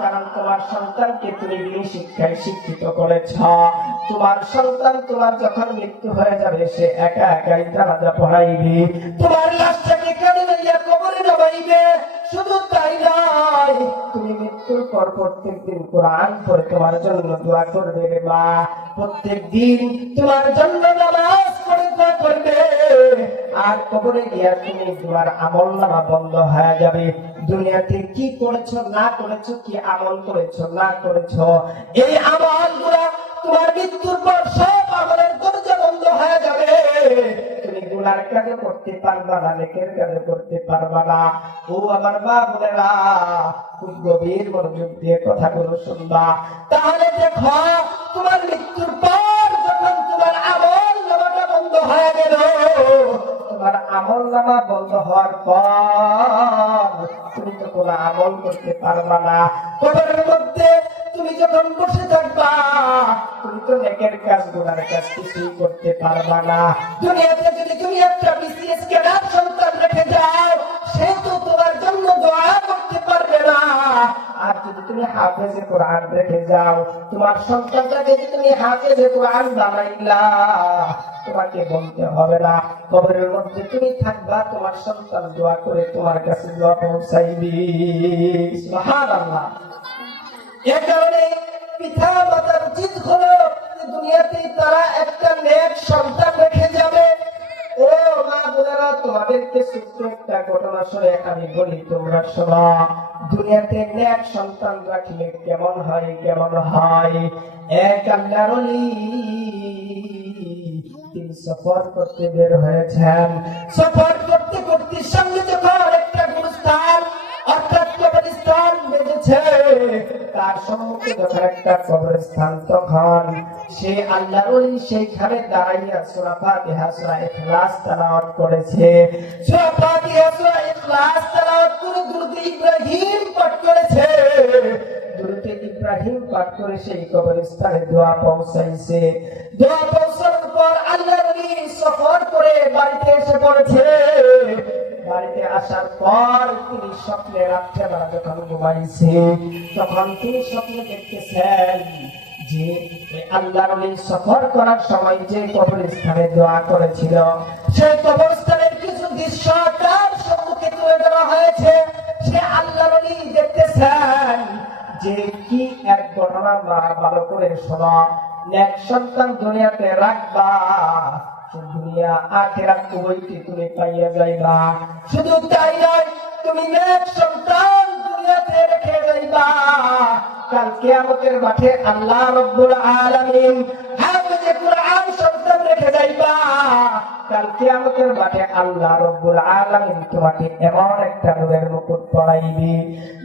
কারণ তোমার সন্তানকে তুমি দিনী শিক্ষায় শিক্ষিত করেছ। তোমার সন্তান তোমার যখন মৃত্যু হয়ে যাবে সে একা একাই জানাজা পড়াইবে, তোমার লাশটাকে কেড়ে লইয়া কবরে নামাইবে। শুধু তাই নয়, তুমি মৃত্যুর পর প্রত্যেক দিন কোরআন পড়ে তোমার জন্য দোয়া করবে রে মা, প্রত্যেক দিন তোমার জন্য নামাজ পড়ে দোয়া করবে। আর কবরে গিয়া তুমি তোমার আমলনামা বন্ধ হয়ে যাবে। দুনিয়াতে কি করেছো না করেছো, কি আমল করেছো না করেছো, এই আমলগুলা তোমার মৃত্যুর পর সব আমলের দরজা বন্ধ হয়ে যাবে। তুমি গুনার কাজে করতে পারবা না, নেকের কাজে করতে পারবা না। ও আমার মা বোনেরা, খুব গভীর মনোযোগ দিয়ে কথাগুলো শুনবা। তাহলে দেখো, তোমার মৃত্যুর পর যখন তোমার আমল নামাটা বন্ধ হয়ে গেল, তোমার আমল নামা বন্ধ হওয়ার পর তুমি তো কোনো আমল করতে পারবা না। কবরের মধ্যে তুমি যখন বসে থাকবা, তুমি তো নেকের কাজ গুনার কাজ কিছুই করতে পারবা না। দুনিয়াতে যদি তুমি একটা বিসিএস ক্যাডার সন্তান রেখে যাও, সে তো তোমার জন্য দোয়া করতে পারবে না। আর যদি তুমি হাফেজে কোরআন রেখে যাও, তোমার সন্তানটাকে যদি তুমি হাফেজে কোরআন বানাইলা, তোমাকে বলতে হবে না। কবরের মধ্যে তুমি থাকবা, তোমার সন্তান দোয়া করে তোমার কাছে দোয়া পৌঁছাইবি। সুবহানাল্লাহ। এ কারণে পিতা মাতার উচিত হলো দুনিয়াতে তারা একটা নেক সন্তান রেখে যাবে। ও মা বোনেরা, তোমাদেরকে ছোট্ট একটা ঘটনা শুনে আমি বলি, তোমরা শোনো। দুনিয়াতে নেক সন্তান রাখলে কেমন হয়, কেমন হয়। এক আল্লাহর ওলি তিনি সফর করতে বের হয়েছেন। সফর করতে করতে সামনে যখন একটা গুরুস্থান অর্থাৎ কবরস্থান বেজেছে, তার সম্মুখে যখন একটা কবরস্থান, তখন সে আল্লাহর ওলি সেইখানে দাঁড়াইয়া সূরা ফাতিহা সূরা ইখলাস তেলাওয়াত করেছে। সূরা ফাতিহা সূরা ইখলাস তেলাওয়াত করে দুরূদ ইব্রাহিম পাঠ করেছে। দুরূদ ইব্রাহিম পাঠ করে সেই কবরস্থানে দোয়া পৌঁছাইছে। দোয়া পৌঁছানোর পর আল্লাহর ওলি সফর করে বাড়িতে এসে পড়েছে। বাড়িতে আসার পর তিনি স্বপ্নে রাত্রেবেলা যখন ঘুমাইছে, তখন তিনি স্বপ্নে দেখতেছেন যে আল্লাহর ওলি সফর করার সময় যে কবরস্থানে দোয়া করেছিল, সেই কবরস্থানের কিছু দৃশ্য তার সম্মুখে তুলে ধরা হয়েছে। সে আল্লাহর ওলি দেখতেছেন যে কি এক ঘটনা, ভালো করে শোনো। নেক সন্তান দুনিয়াতে রাখবা, দুনিয়া আখিরাত উভয়কে তুমি পাইয়া যাইবা। শুধু তাই নয়, তুমি নেক সন্তান দুনিয়াতে রেখে যাইবা, কাল কিয়ামতের মাঠে আল্লাহ রাব্বুল আলামিন হাফেজে কোরআন সন্তান রেখে যাইবা। কাল কিয়ামতের মাঠে আল্লাহ রাব্বুল আলামিন তোমাকে এমন একটা নূরের মুকুট পরাইবে,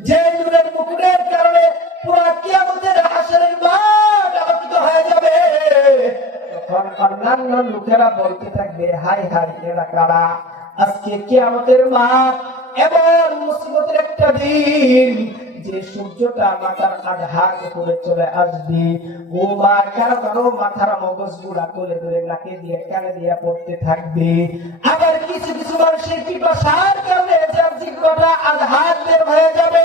যে নূরের মুকুটের কারণে পুরো কিয়ামতের হাসরের মাঠ আলোকিত হয়ে যাবে। তখন অন্যান্য লোকেরা বলতে থাকবে, হাই হাই, এরা কারা? আজকে কিয়ামতের মাঠ এমন মুসিবতের একটা দিন যে সূর্যটা মাথার আধার উপরে চলে আসবে। ও মা, কারো কারো মাথার মগজ গুলা তুলে ধরে নাকে দিয়ে কানে দিয়ে পড়তে থাকবে। আবার কিছু কিছু মানুষের পিপাসার কারণে যার জিহ্বাটা আধার বের হয়ে যাবে।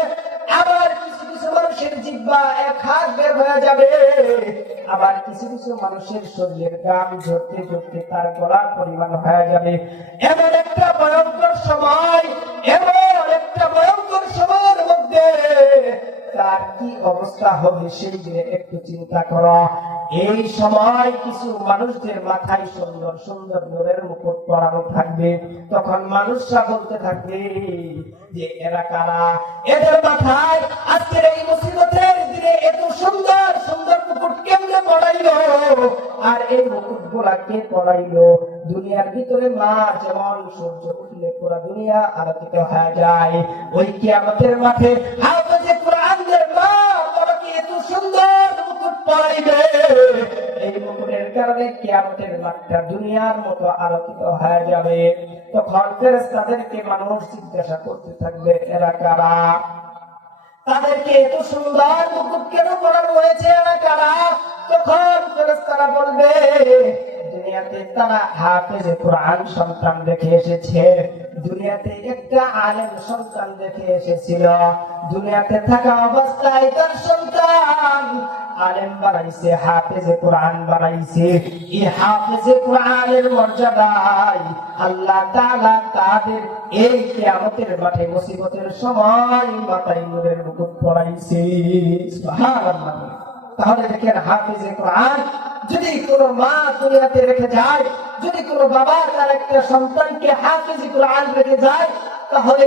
আবার কিছু কিছু মানুষের জিহ্বা এক হাত বের হয়ে যাবে। আবার কিছু কিছু মানুষের শরীরের গাম ঝরতে ঝরতে তার গলার পরিমাণ হয়ে যাবে। এমন একটা ভয়ঙ্কর সময়, এমন একটা ভয়ঙ্কর সময়ের মধ্যে তার কি অবস্থা হবে সেই দিনে একটু চিন্তা করো। এই সময় কিছু মানুষদের মাথায় সুন্দর সুন্দর নূরের মুকুট পরানো থাকবে। তখন মানুষরা বলতে থাকবে যে এরা কারা? এদের মাথায় আজকের এই মুসিবতের দিনে এত সুন্দর সুন্দর মুকুট কেমনে পড়াইলো? আর এই মুকুট গুলা কে পড়াইলো? দুনিয়ার ভিতরে মা যেমন সূর্য উঠলে পুরা দুনিয়া আলোকিত হয়ে যায়, ওই কিয়ামতের মাঠে হাফেজে কোরআনের মা তোমাকে এত সুন্দর মুকুট পড়াইবে। এই মুকুটের কারণে কিয়ামতের মাঠটা দুনিয়ার মতো আলোকিত হয়ে যাবে। তখন ফেরেশতাদেরকে মানুষ জিজ্ঞাসা করতে থাকবে, এরা কারা? তাদেরকে এত সুন্দর মুকুট কেন পরানো হয়েছে? এরা কারা? তখন ফেরেশতারা বলবে দুনিয়াতে তারা হাফেজে কোরআন সন্তান রেখে এসেছে, দুনিয়াতে একটা আলেম সন্তান রেখে এসেছিল, দুনিয়াতে থাকা অবস্থায় তার সন্তান আলেম বানাইছে, হাফেজে কোরআন বানাইছে। এই হাফেজে কোরআনের মর্যাদায় আল্লাহ তাআলা তাদের এই কিয়ামতের মাঠে মুসিবতের সময় মাথায় নূরের মুকুট পরাইছে। সুবহানাল্লাহ। তাহলে দেখেন, হাফেজে কোরআন যদি কোনো মা দুনিয়াতে রেখে যায়, যদি কোনো বাবা তার একটা সন্তানকে হাফেজে কোরআন রেখে যায়, তাহলে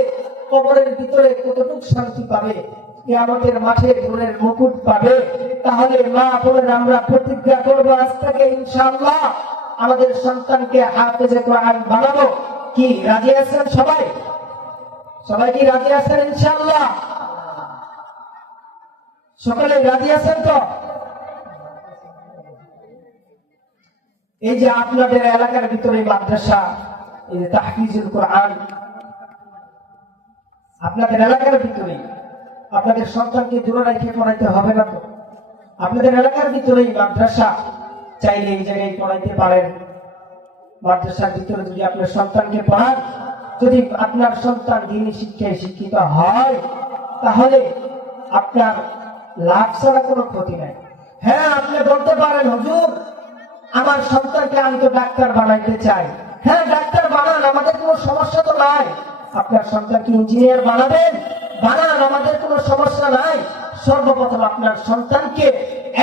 কবরের ভিতরে কতটুকু শান্তি পাবে, কিয়ামতের মাঠে নূরের মুকুট পাবে। তাহলে মা বোনেরা, আমরা প্রতিজ্ঞা করব আজ থেকে ইনশাআল্লাহ আমাদের সন্তানকে হাফেজে কোরআন বানাবো। কি রাজি আছেন সবাই? সবাই কি রাজি আছেন ইনশাআল্লাহ? সকলে রাজি আছেন তো? এই যে আপনাদের এলাকার ভিতরে মাদ্রাসা, এই যে তাহফিজুল কোরআন, আপনাদের এলাকার ভিতরে আপনাদের সন্তানকে দূরে রেখে পড়াইতে হবে না তো? আপনাদের এলাকার ভিতরে মাদ্রাসা, চাইলে এই জায়গায় পড়াইতে পারেন। মাদ্রাসার ভিতরে যদি আপনার সন্তানকে পড়ান, যদি আপনার সন্তান দ্বীনি শিক্ষায় শিক্ষিত হয়, তাহলে আপনার লাভ ছাড়া কোনো ক্ষতি নাই। হ্যাঁ, আপনি বলতে পারেন, হুজুর আমার সন্তানকে আমি তো ডাক্তার বানাইতে চাই। হ্যাঁ, ডাক্তার বানান, আমাদের কোনো সমস্যা তো নাই। আপনার সন্তানকে ইঞ্জিনিয়ার বানাবেন, বানান, আমাদের কোনো সমস্যা নাই। সর্বপ্রথম আপনার সন্তানকে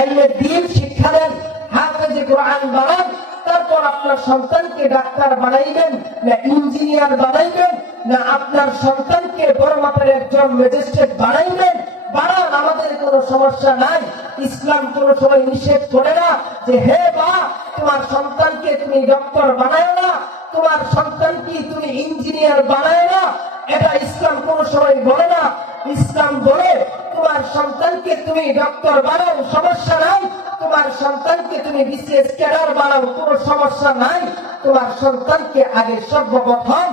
ইলমে দ্বীন শিক্ষা দেন, হাফেজে কোরআন বানান। তারপর আপনার সন্তানকে ডাক্তার বানাইবেন না ইঞ্জিনিয়ার বানাইবেন, না আপনার সন্তানকে বড় মাপের একজন ম্যাজিস্ট্রেট বানাইবেন, বানান, আমাদের কোনো সমস্যা নাই। ইসলাম কোনো সময় নিষেধ করে না যে হে মা, তোমার সন্তানকে তুমি ডক্টর বানায় না, তোমার সন্তানকে তুমি ইঞ্জিনিয়ার বানায় না। এটা ইসলাম কোনো সময় বলে না। ইসলাম বলে তোমার সন্তানকে তুমি ডক্টর বানাও, সমস্যা নাই। তোমার সন্তানকে তুমি বিসিএস ক্যাডার বানাও, কোনো সমস্যা নাই। তোমার সন্তানকে আগে সর্বপ্রথম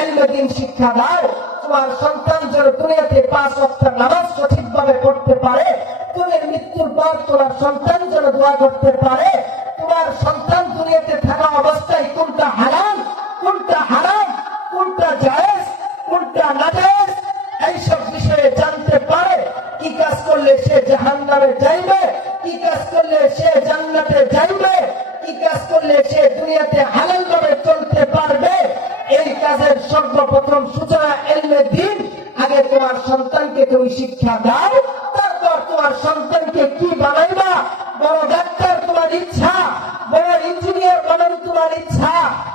ইলমে দ্বীন শিক্ষা দাও। তোমার সন্তান যেন দুনিয়াতে 5 ওয়াক্ত নামাজ সঠিকভাবে পড়তে পারে, তুমি মৃত্যুর পর তোমার সন্তান যেন দোয়া করতে পারে। তোমার সন্তান দুনিয়াতে থাকা অবস্থায় কোনটা হালাল, কোনটা হারাম, কোনটা জায়েজ, কোনটা নাজায়েজ, এইসব বিষয়ে জানতে পারে। কি কাজ করলে সে জাহান্নামে যাইবে, কি কাজ করলে সে জান্নাতে যাইবে, কি কাজ করলে সে দুনিয়াতে হালাল ভাবে চলতে পারবে, এই কাজের সর্বপ্রথম সূচনা ইলমে দ্বীন। আগে তোমার সন্তানকে তুমি শিক্ষা দাও, তারপর তোমার সন্তানকে কি বানাইবা। বড় ডাক্তার তোমার ইচ্ছা, বড় ইঞ্জিনিয়ার বানানো তোমার ইচ্ছা,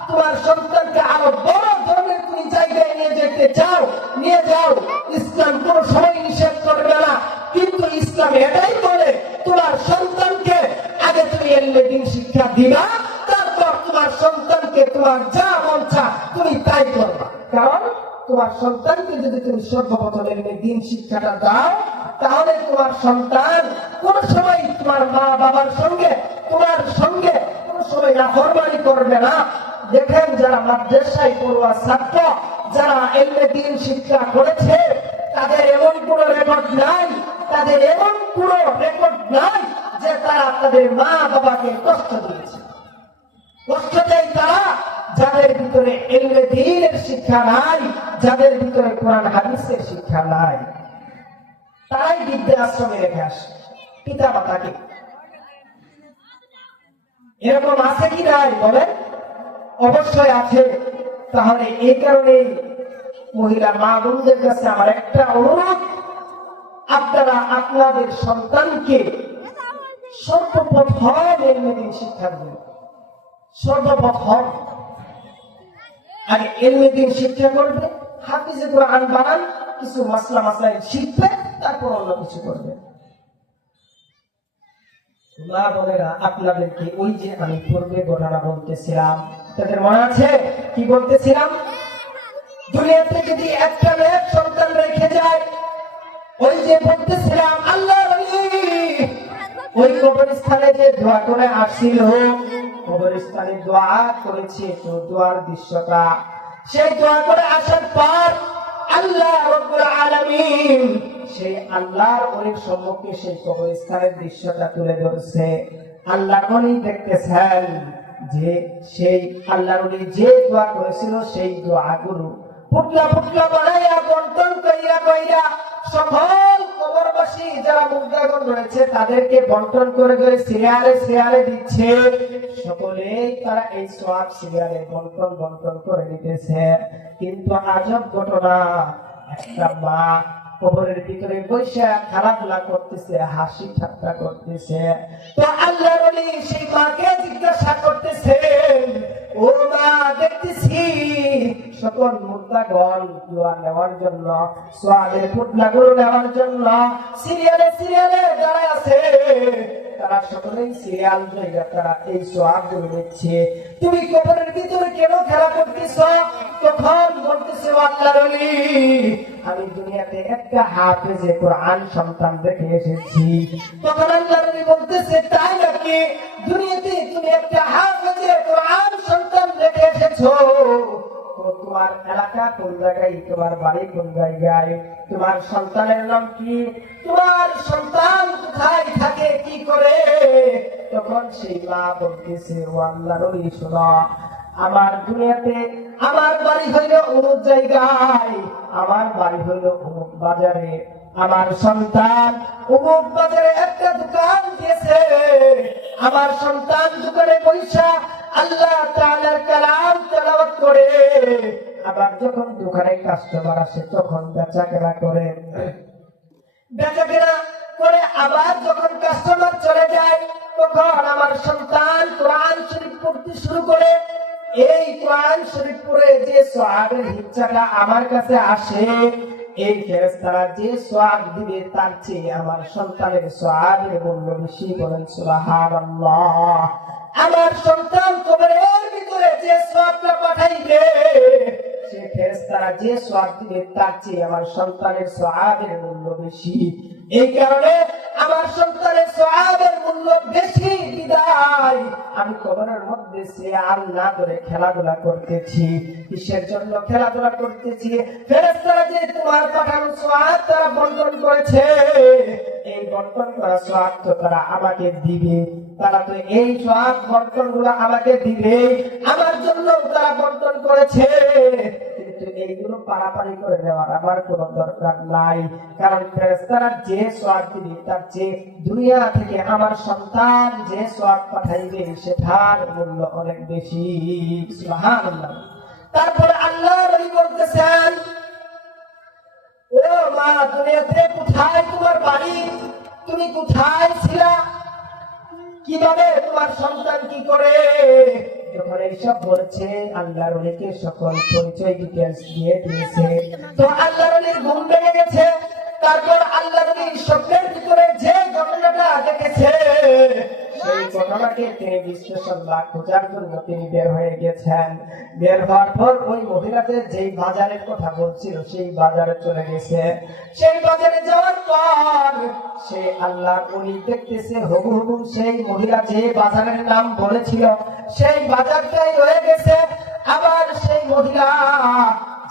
তোমার সন্তানকে আরো বড় ধরনের তুমি জায়গায় নিয়ে যেতে চাও, নিয়ে যাও। ইসলাম কোন সময় নিষেধ করবে না, কিন্তু ইসলাম এটাই বলে তোমার সন্তানকে আগে তুমি ইলমে দ্বীন শিক্ষা দিবা, তারপর তোমার সন্তানকে তোমার যা মন চায় তুমি তাই করবা। কারণ তোমার সন্তানকে যদি তুমি সর্বপ্রথম ইলমে দ্বীন শিক্ষাটা দাও, তাহলে তোমার সন্তান কোন সময় তোমার মা বাবার সঙ্গে, তোমার সঙ্গে কোন সময় নাফরমানি করবে না। দেখেন, যারা মাদ্রাসায় পড়ুয়া ছাত্র, যারা ইলমে দ্বীন শিক্ষা করেছে, তাদের এমন কোন রেকর্ড নাই, তাদের এমন কোন রেকর্ড নাই যে তারা তাদের মা বাবাকে কষ্ট দিয়েছে। কষ্ট দেয় তারা যাদের ভিতরে ইলমে দ্বীনের শিক্ষা নাই, যাদের ভিতরে কোরআন হাদিসের শিক্ষা নাই। তারাই বৃদ্ধ আশ্রমে রেখে আসে পিতা মাতাকে। এরকম আছে কি নাই বলেন? অবশ্যই আছে। তাহলে এই কারণে মহিলা মা বোনদের কাছে আমার একটা অনুরোধ, আপনারা আপনাদের সন্তানকে সর্বপ্রথম ইলমে দ্বীন শিক্ষা দিন। সর্বপ্রথম আগে ইলমে দ্বীন শিক্ষা করবে, হাফিজে কোরআন বানান, কিছু মাসলা মাসাইল শিখবে, তারপর অন্য কিছু করবে। মা বোনেরা, আপনাদেরকে ওই যে আমি পূর্বে ঘটনা বলতেছিলাম, তাদের মনে আছে কি বলতেছিলাম? দুনিয়াতে যদি একটা মেয়ে সন্তান রেখে যায়, ওই যে বলতেছিলাম আল্লাহ ওই কবরস্থানে যে দোয়া করে আসছিল, কবরস্থানে দোয়া করেছে, তো দোয়ার দৃশ্যটা, সেই দোয়া করে আসার পর আল্লাহ রাব্বুল আলামিন সেই আল্লাহর ওই সম্মুখে সেই কবরস্থানের দৃশ্যটা তুলে ধরছে। আল্লাহর ওলি দেখতেছেন যে সেই আল্লাহর ওলি যে দোয়া করেছিল সেই দোয়াগুলো পুটলা পুটলা বানাইয়া বন্টন কইরা কইরা সকল কবরবাসী যারা মুর্দাগণ রয়েছে তাদেরকে বন্টন করে করে সিরিয়ালে সিরিয়ালে দিচ্ছে। সকলেই তারা এই সওয়াব সিরিয়ালে বন্টন বন্টন করে দিতেছে। কিন্তু আজব ঘটনা, একটা মা কবরের ভিতরে বসে খেলাধুলা করতেছে, হাসি ঠাট্টা করতেছে। তো আল্লাহর ওলি সেই মাকে জিজ্ঞাসা করতেছে, ও মা, দেখতেছি সকল মুর্দাগণ দোয়া নেওয়ার জন্য, সোয়াবের পুটলাগুলো নেওয়ার জন্য সিরিয়ালে সিরিয়ালে দাঁড়ায় আছে। তারা সকলেই সিরিয়াল ধরে তারা এই সোয়াবগুলো নিচ্ছে। তুমি কবরের ভিতরে কেন খেলা করতেছ? তখন বলতেছে, আল্লাহর ওলি, আমি দুনিয়াতে একটা হাফেজে কোরআন সন্তান দেখে এসেছি। তখন আল্লাহর ওলি বলতেছে, তাই নাকি? দুনিয়াতে তুমি একটা হাফেজে কোরআন সন্তান দেখে এসেছো? তোমার এলাকা কোন জায়গায়, তোমার বাড়ি কোন জায়গায়, তোমার সন্তানের নাম কি, তোমার সন্তান কোথায় থাকে, কি করে? তখন সেই মা বলতেছে, ও আল্লাহর ওলি, শোনো, আমার দুনিয়াতে আমার বাড়ি হইল অমুক জায়গায়, আমার বাড়ি হইল অমুক বাজারে, আমার সন্তান অমুক বাজারে একটা দোকান দিয়েছে। আমার সন্তান দোকানে পয়সা আল্লাহ তাআলার কালাম তেলাওয়াত করে, আবার যখন দোকানে কাস্টমার আসে তখন বেচাকেনা করে, বেচাকেনা করে আবার যখন কাস্টমার চলে যায় তখন আমার সন্তান কোরআন শরীফ পড়তে শুরু করে। এই কোরআন শরীফ পড়ে যে সওয়াবের হিসাবটা আমার কাছে আসে, এই ফেরেশতারা যে সওয়াব দিবে তার চেয়ে আমার সন্তানের সওয়াবের মূল্য বেশি। বলেন সুবহানাল্লাহ। আমার সন্তান কবরের ভিতরে যে সওয়াবটা পাঠাইবে, সে ফেরেশতারা যে সওয়াব দিবে তার চেয়ে আমার সন্তানের সওয়াবের মূল্য বেশি। এই কারণে আমার সন্তানের সওয়াবের মূল্য বেশি বিদায় আমি কবরের মধ্যে সিরিয়াল না ধরে খেলাধুলা করতেছি। কিসের জন্য খেলাধুলা করতেছি? ফেরেশতারা যে তোমার পাঠানো সওয়াব তারা বন্টন করেছে, এই বন্টন করা সওয়াব তো তারা আমাকে দিবে। তারা তো এই সওয়াব বন্টন গুলো আমাকে দিবে, আমার জন্য তারা বন্টন করেছে। কিন্তু এইগুলো পারাপারি করে নেওয়ার আমার কোনো দরকার নাই, কারণ ফেরেশতারা যে সওয়াব দিবে তার চেয়ে দুনিয়া থেকে আমার সন্তান যে সওয়াব পাঠাইবে সেটার মূল্য অনেক বেশি। সুবহানাল্লাহ। তারপরে আল্লাহর নবী বলতেছেন, ও মা, দুনিয়াতে কোথায় তোমার বাড়ি? তুমি কোথায় ছিলা? কিভাবে তোমার সন্তান কি করে? যখন এইসব বলছে আল্লাহর ওলিকে সকল পরিচয় ডিটেইলস দিয়ে দিয়েছে। তো আল্লাহর ওলির ঘুম ভেঙে গেছে। তারপর আল্লাহর ওলি স্বপ্নের ভিতরে যে ঘটনাটা দেখেছে সেই ঘটনাকে তিনি বিশ্লেষণ বা খোঁজার জন্য তিনি বের হয়ে গেছেন। বের হওয়ার পর ওই মহিলাদের যেই বাজারের কথা বলছিল সেই বাজারে চলে গেছে। সেই বাজারে যাওয়ার পর সে আল্লাহর ওলি দেখতেছে হুবহু সেই মহিলা যে বাজারের নাম বলেছিল সেই বাজারটাই রয়ে গেছে। আবার সেই মহিলা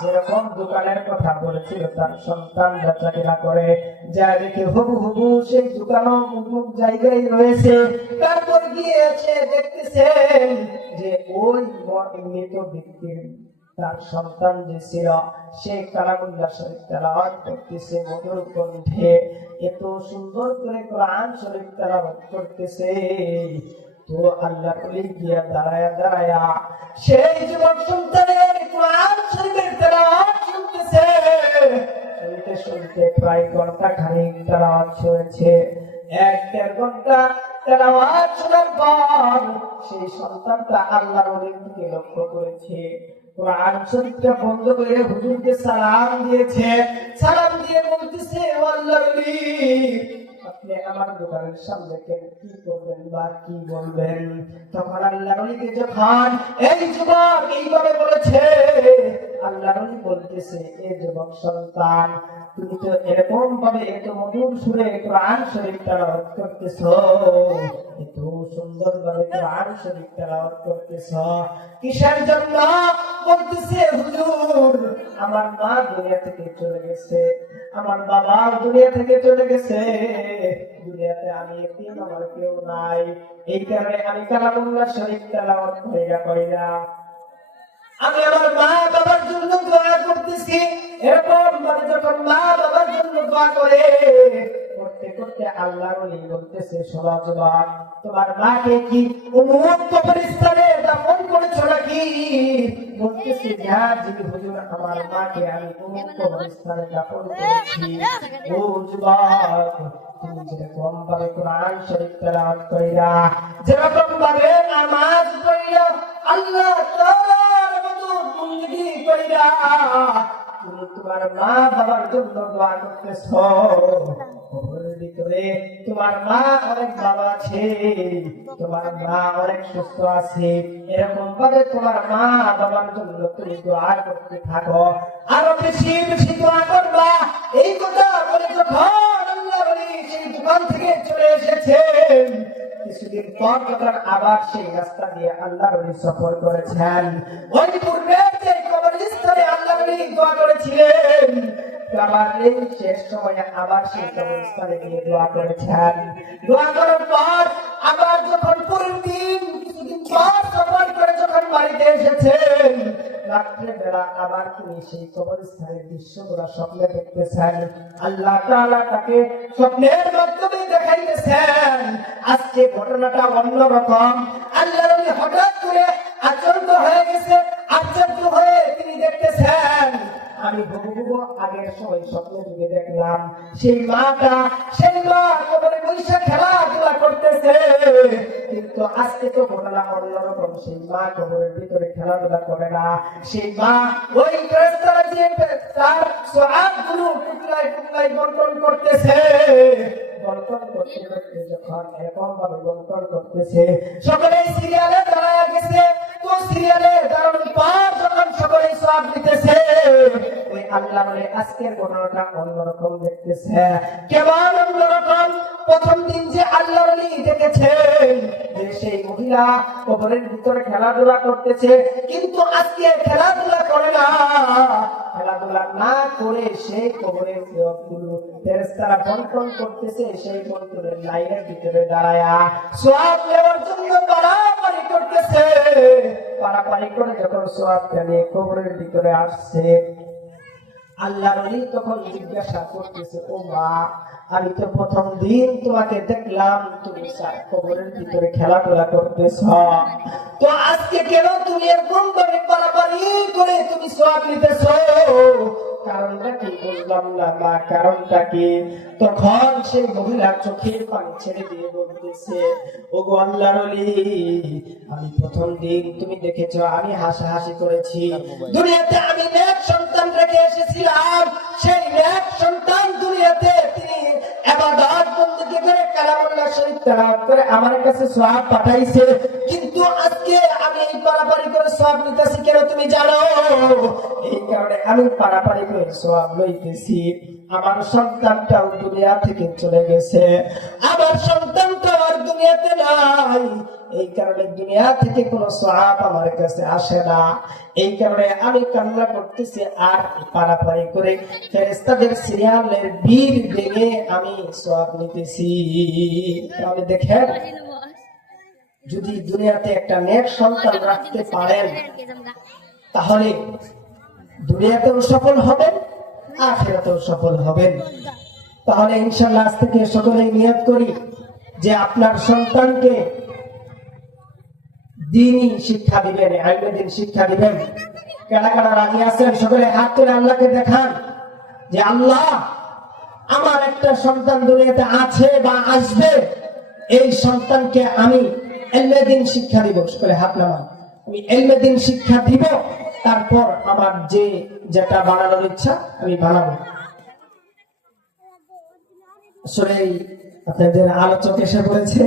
যেরকম দোকানের কথা বলেছিল তার সন্তান বেচাকেনা করে, যা দেখে হুবহু সেই দোকানও অমুক জায়গায় রয়েছে। তারপর গিয়েছে দেখতেছেন যে ওই মৃত ব্যক্তির তার সন্তান যে ছিল সে কালামুল্লাহ শরীফ তেলাওয়াত করতেছে মধুর কণ্ঠে, এত সুন্দর করে কোরআন শরীফ তেলাওয়াত করতেছে। তো আল্লাহর ওলি গিয়া দাঁড়ায়া দাঁড়ায়া সেই যুবক সন্তানের কোরআন শরীফের তেলাওয়াত শুনতেছে। শুনতে শুনতে প্রায় ঘন্টা খানিক তেলাওয়াত শুনেছে। 1-1.5 ঘন্টা তেলাওয়াত শোনার পর সেই সন্তানটা আল্লাহর ওলির দিকে লক্ষ্য করেছে। কোরআন শরীফটা বন্ধ করে হুজুরকে সালাম দিয়েছে। সালাম দিয়ে বলতেছে, ও আল্লাহর ওলি, আপনি আমার দোকানের সামনে কি করবেন বা কি বলবেন? তখন আল্লাহর ওলিকে যখন এই যুবক এইভাবে বলেছে, আল্লাহর ওলি বলতেছে, এ যুবক সন্তান, তুমি তো এরকম ভাবে এত মধুর সুরে কোরআন শরীফ তেলাওয়াত করতেছো, এত সুন্দর ভাবে কোরআন শরীফ তেলাওয়াত করতেছো, কিসের জন্য? বলতেছে, হুজুর, আমার মা দুনিয়া থেকে চলে গেছে, আমার বাবা দুনিয়া থেকে চলে গেছে, দুনিয়াতে আমি এতিম, আমার কেউ নাই। এই কারণে আমি কালামুল্লাহ শরীফ তেলাওয়াত কইরা আমি আমার মা বাবার জন্য দোয়া করতেছি। এরকম ভাবে যখন মা বাবার জন্য দোয়া করে করতে করতে আল্লাহর ওলি বলতেছে, শোনো যুবক, তোমার মাকে কি অমুক কবরস্থানে দাফন করেছো নাকি? বলতেছে, হ্যাঁ জি হুজুর, আমার মাকে আমি অমুক কবরস্থানে দাফন করেছি। ও যুবক, তুমি যেরকম ভাবে কোরআন শরীফ তেলাওয়াত কইরা, যেরকম ভাবে নামাজ পড়িয়া, আল্লাহ তাআলার ইবাদত বندگی কইরা তুমি তোমার মা বাবার জন্য দোয়া করতেছো, কবরের ভিতরে তোমার মা অনেক ভালো আছে, তোমার মা অনেক সুস্থ আছে, এরকম ভাবে তোমার মা বাবার জন্য তুমি দোয়া করতে থাকো, আরো বেশি বেশি দোয়া করবা। এই কথা বলে যখন আল্লাহ বলি সেই দোকান থেকে চলে এসেছেন, কিছুদিন পর যখন আবার সেই রাস্তা দিয়ে আল্লাহ নবী সফর করেছেন, ওই পূর্বের যে কবরস্থানে আল্লাহ নবী দোয়া করেছিলেন, আবার এই শেষ সময়ে আবার সেই কবরস্থানে গিয়ে দোয়া করেছেন। দোয়া করার পর আবার যখন পরের দিন কিছুদিন পর সফর করে যখন বাড়িতে এসেছেন, রাত্রে বেলা আবার তিনি সেই কবরস্থানের দৃশ্যগুলো স্বপ্নে দেখতেছেন। আল্লাহ তাআলা তাকে স্বপ্নের মাধ্যমে দেখাইতেছেন। আজকে ঘটনাটা অন্যরকম। আল্লাহ নবী হঠাৎ করে আচরিত হয়ে গেছে, আশ্চর্য হয়ে তিনি দেখতেছেন, আমি বহু আগের সময় স্বপ্নে যুগে দেখলাম সেই মা কবরে বৈশা খেলাধুলা করতেছে, কিন্তু আজকে তো ঘটনা অন্যরকম। সেই মা কবরের ভিতরে খেলাধুলা করে না, সেই মা ওই ফেরেশতারা যে তার সোয়াবগুলো টুকরায় টুকরায় বন্টন করতেছে, বন্টন করতে করতে যখন এরকম ভাবে বন্টন করতেছে, সকলে সিরিয়ালে দাঁড়ায় গেছে। তো সিরিয়ালে দাঁড়ানোর পর যখন সকলে সোয়াব দিতেছে, ওই আল্লাহ বলে আজকের ঘটনাটা অন্যরকম দেখতেছে। কেমন অন্যরকম? প্রথম দিন যে আল্লাহ ওলি দেখেছেন যে সেই মহিলা কবরের ভিতরে খেলাধুলা করতেছে, কিন্তু আজকে খেলাধুলা করে না, খেলাধুলা না করে সেই কবরের সোয়াবগুলো ফেরেশতারা বন্টন করতেছে, সেই বন্টনের লাইনের ভিতরে দাঁড়ায়া সোয়াব নেওয়ার জন্য পারাপারি করতেছে। পারাপারি করে যখন সোয়াবটা নিয়ে কবরের ভিতরে আসছে, আল্লাহর ওলি তখন জিজ্ঞাসা করতেছে, ও মা, আমি তো প্রথম দিন তোমাকে দেখলাম তুমি কবরের ভিতরে খেলাধুলা করতেছ, তো আজকে কেন তুমি এরকম ভাবে পারাপারি করে তুমি সোয়াব নিতেছ? কারণটা কি? বললাম না মা, কারণটা কি? তখন সেই মহিলা চোখের পানি ছেড়ে দিয়ে বলতেছে, ও গো আল্লাহর ওলি, আমি প্রথম দিন তুমি দেখেছো আমি হাসাহাসি করেছি, দুনিয়াতে আমি নেক সন্তান রেখে এসেছিলাম, সেই নেক সন্তান দুনিয়াতে তিনি ইবাদত বندگی করে কালামুল্লাহ শরীফ তেলাওয়াত করে আমার কাছে সওয়াব পাঠাইছে, কিন্তু আজকে আমি এই পারাপারি করে সওয়াব নিতেছি কেন তুমি জানো? এই কারণে আমি পারাপারি করে সওয়াব লইতেছি। আমার সন্তানটাও দুনিয়া থেকে চলে গেছে, আমার সন্তানটা আর দুনিয়াতে নাই, এই কারণে দুনিয়া থেকে কোনো সওয়াব আমার কাছে আসে না। এই কারণে আমি কান্না করতেছি আর পারাপারি করে ফেরেশতাদের সিরিয়ালের বীর ভেঙে আমি সওয়াব নিতেছি। তাহলে দেখেন, যদি দুনিয়াতে একটা নেক সন্তান রাখতে পারেন, তাহলে দুনিয়াতেও সফল হবেন, আখিরাতেও সফল হবেন। তাহলে ইনশাআল্লাহ আজ থেকে সকলেই নিয়ত করি যে আপনার সন্তানকে দ্বীনি শিক্ষা দিবেন, ইলমে দ্বীন শিক্ষা দিবেন। কারা কারা রাজি আছেন? সকলে হাত তুলে আল্লাহকে দেখান যে আল্লাহ, আমার একটা সন্তান দুনিয়াতে আছে বা আসবে, এই সন্তানকে আমি ইলমে দ্বীন শিক্ষা দিব। সকলে হাত নামান, আমি ইলমে দ্বীন শিক্ষা দিব, তারপর আমার যেটা বানানোর ইচ্ছা আমি বানাবো। আসলে আপনাদের আলোচক এসে বলেছে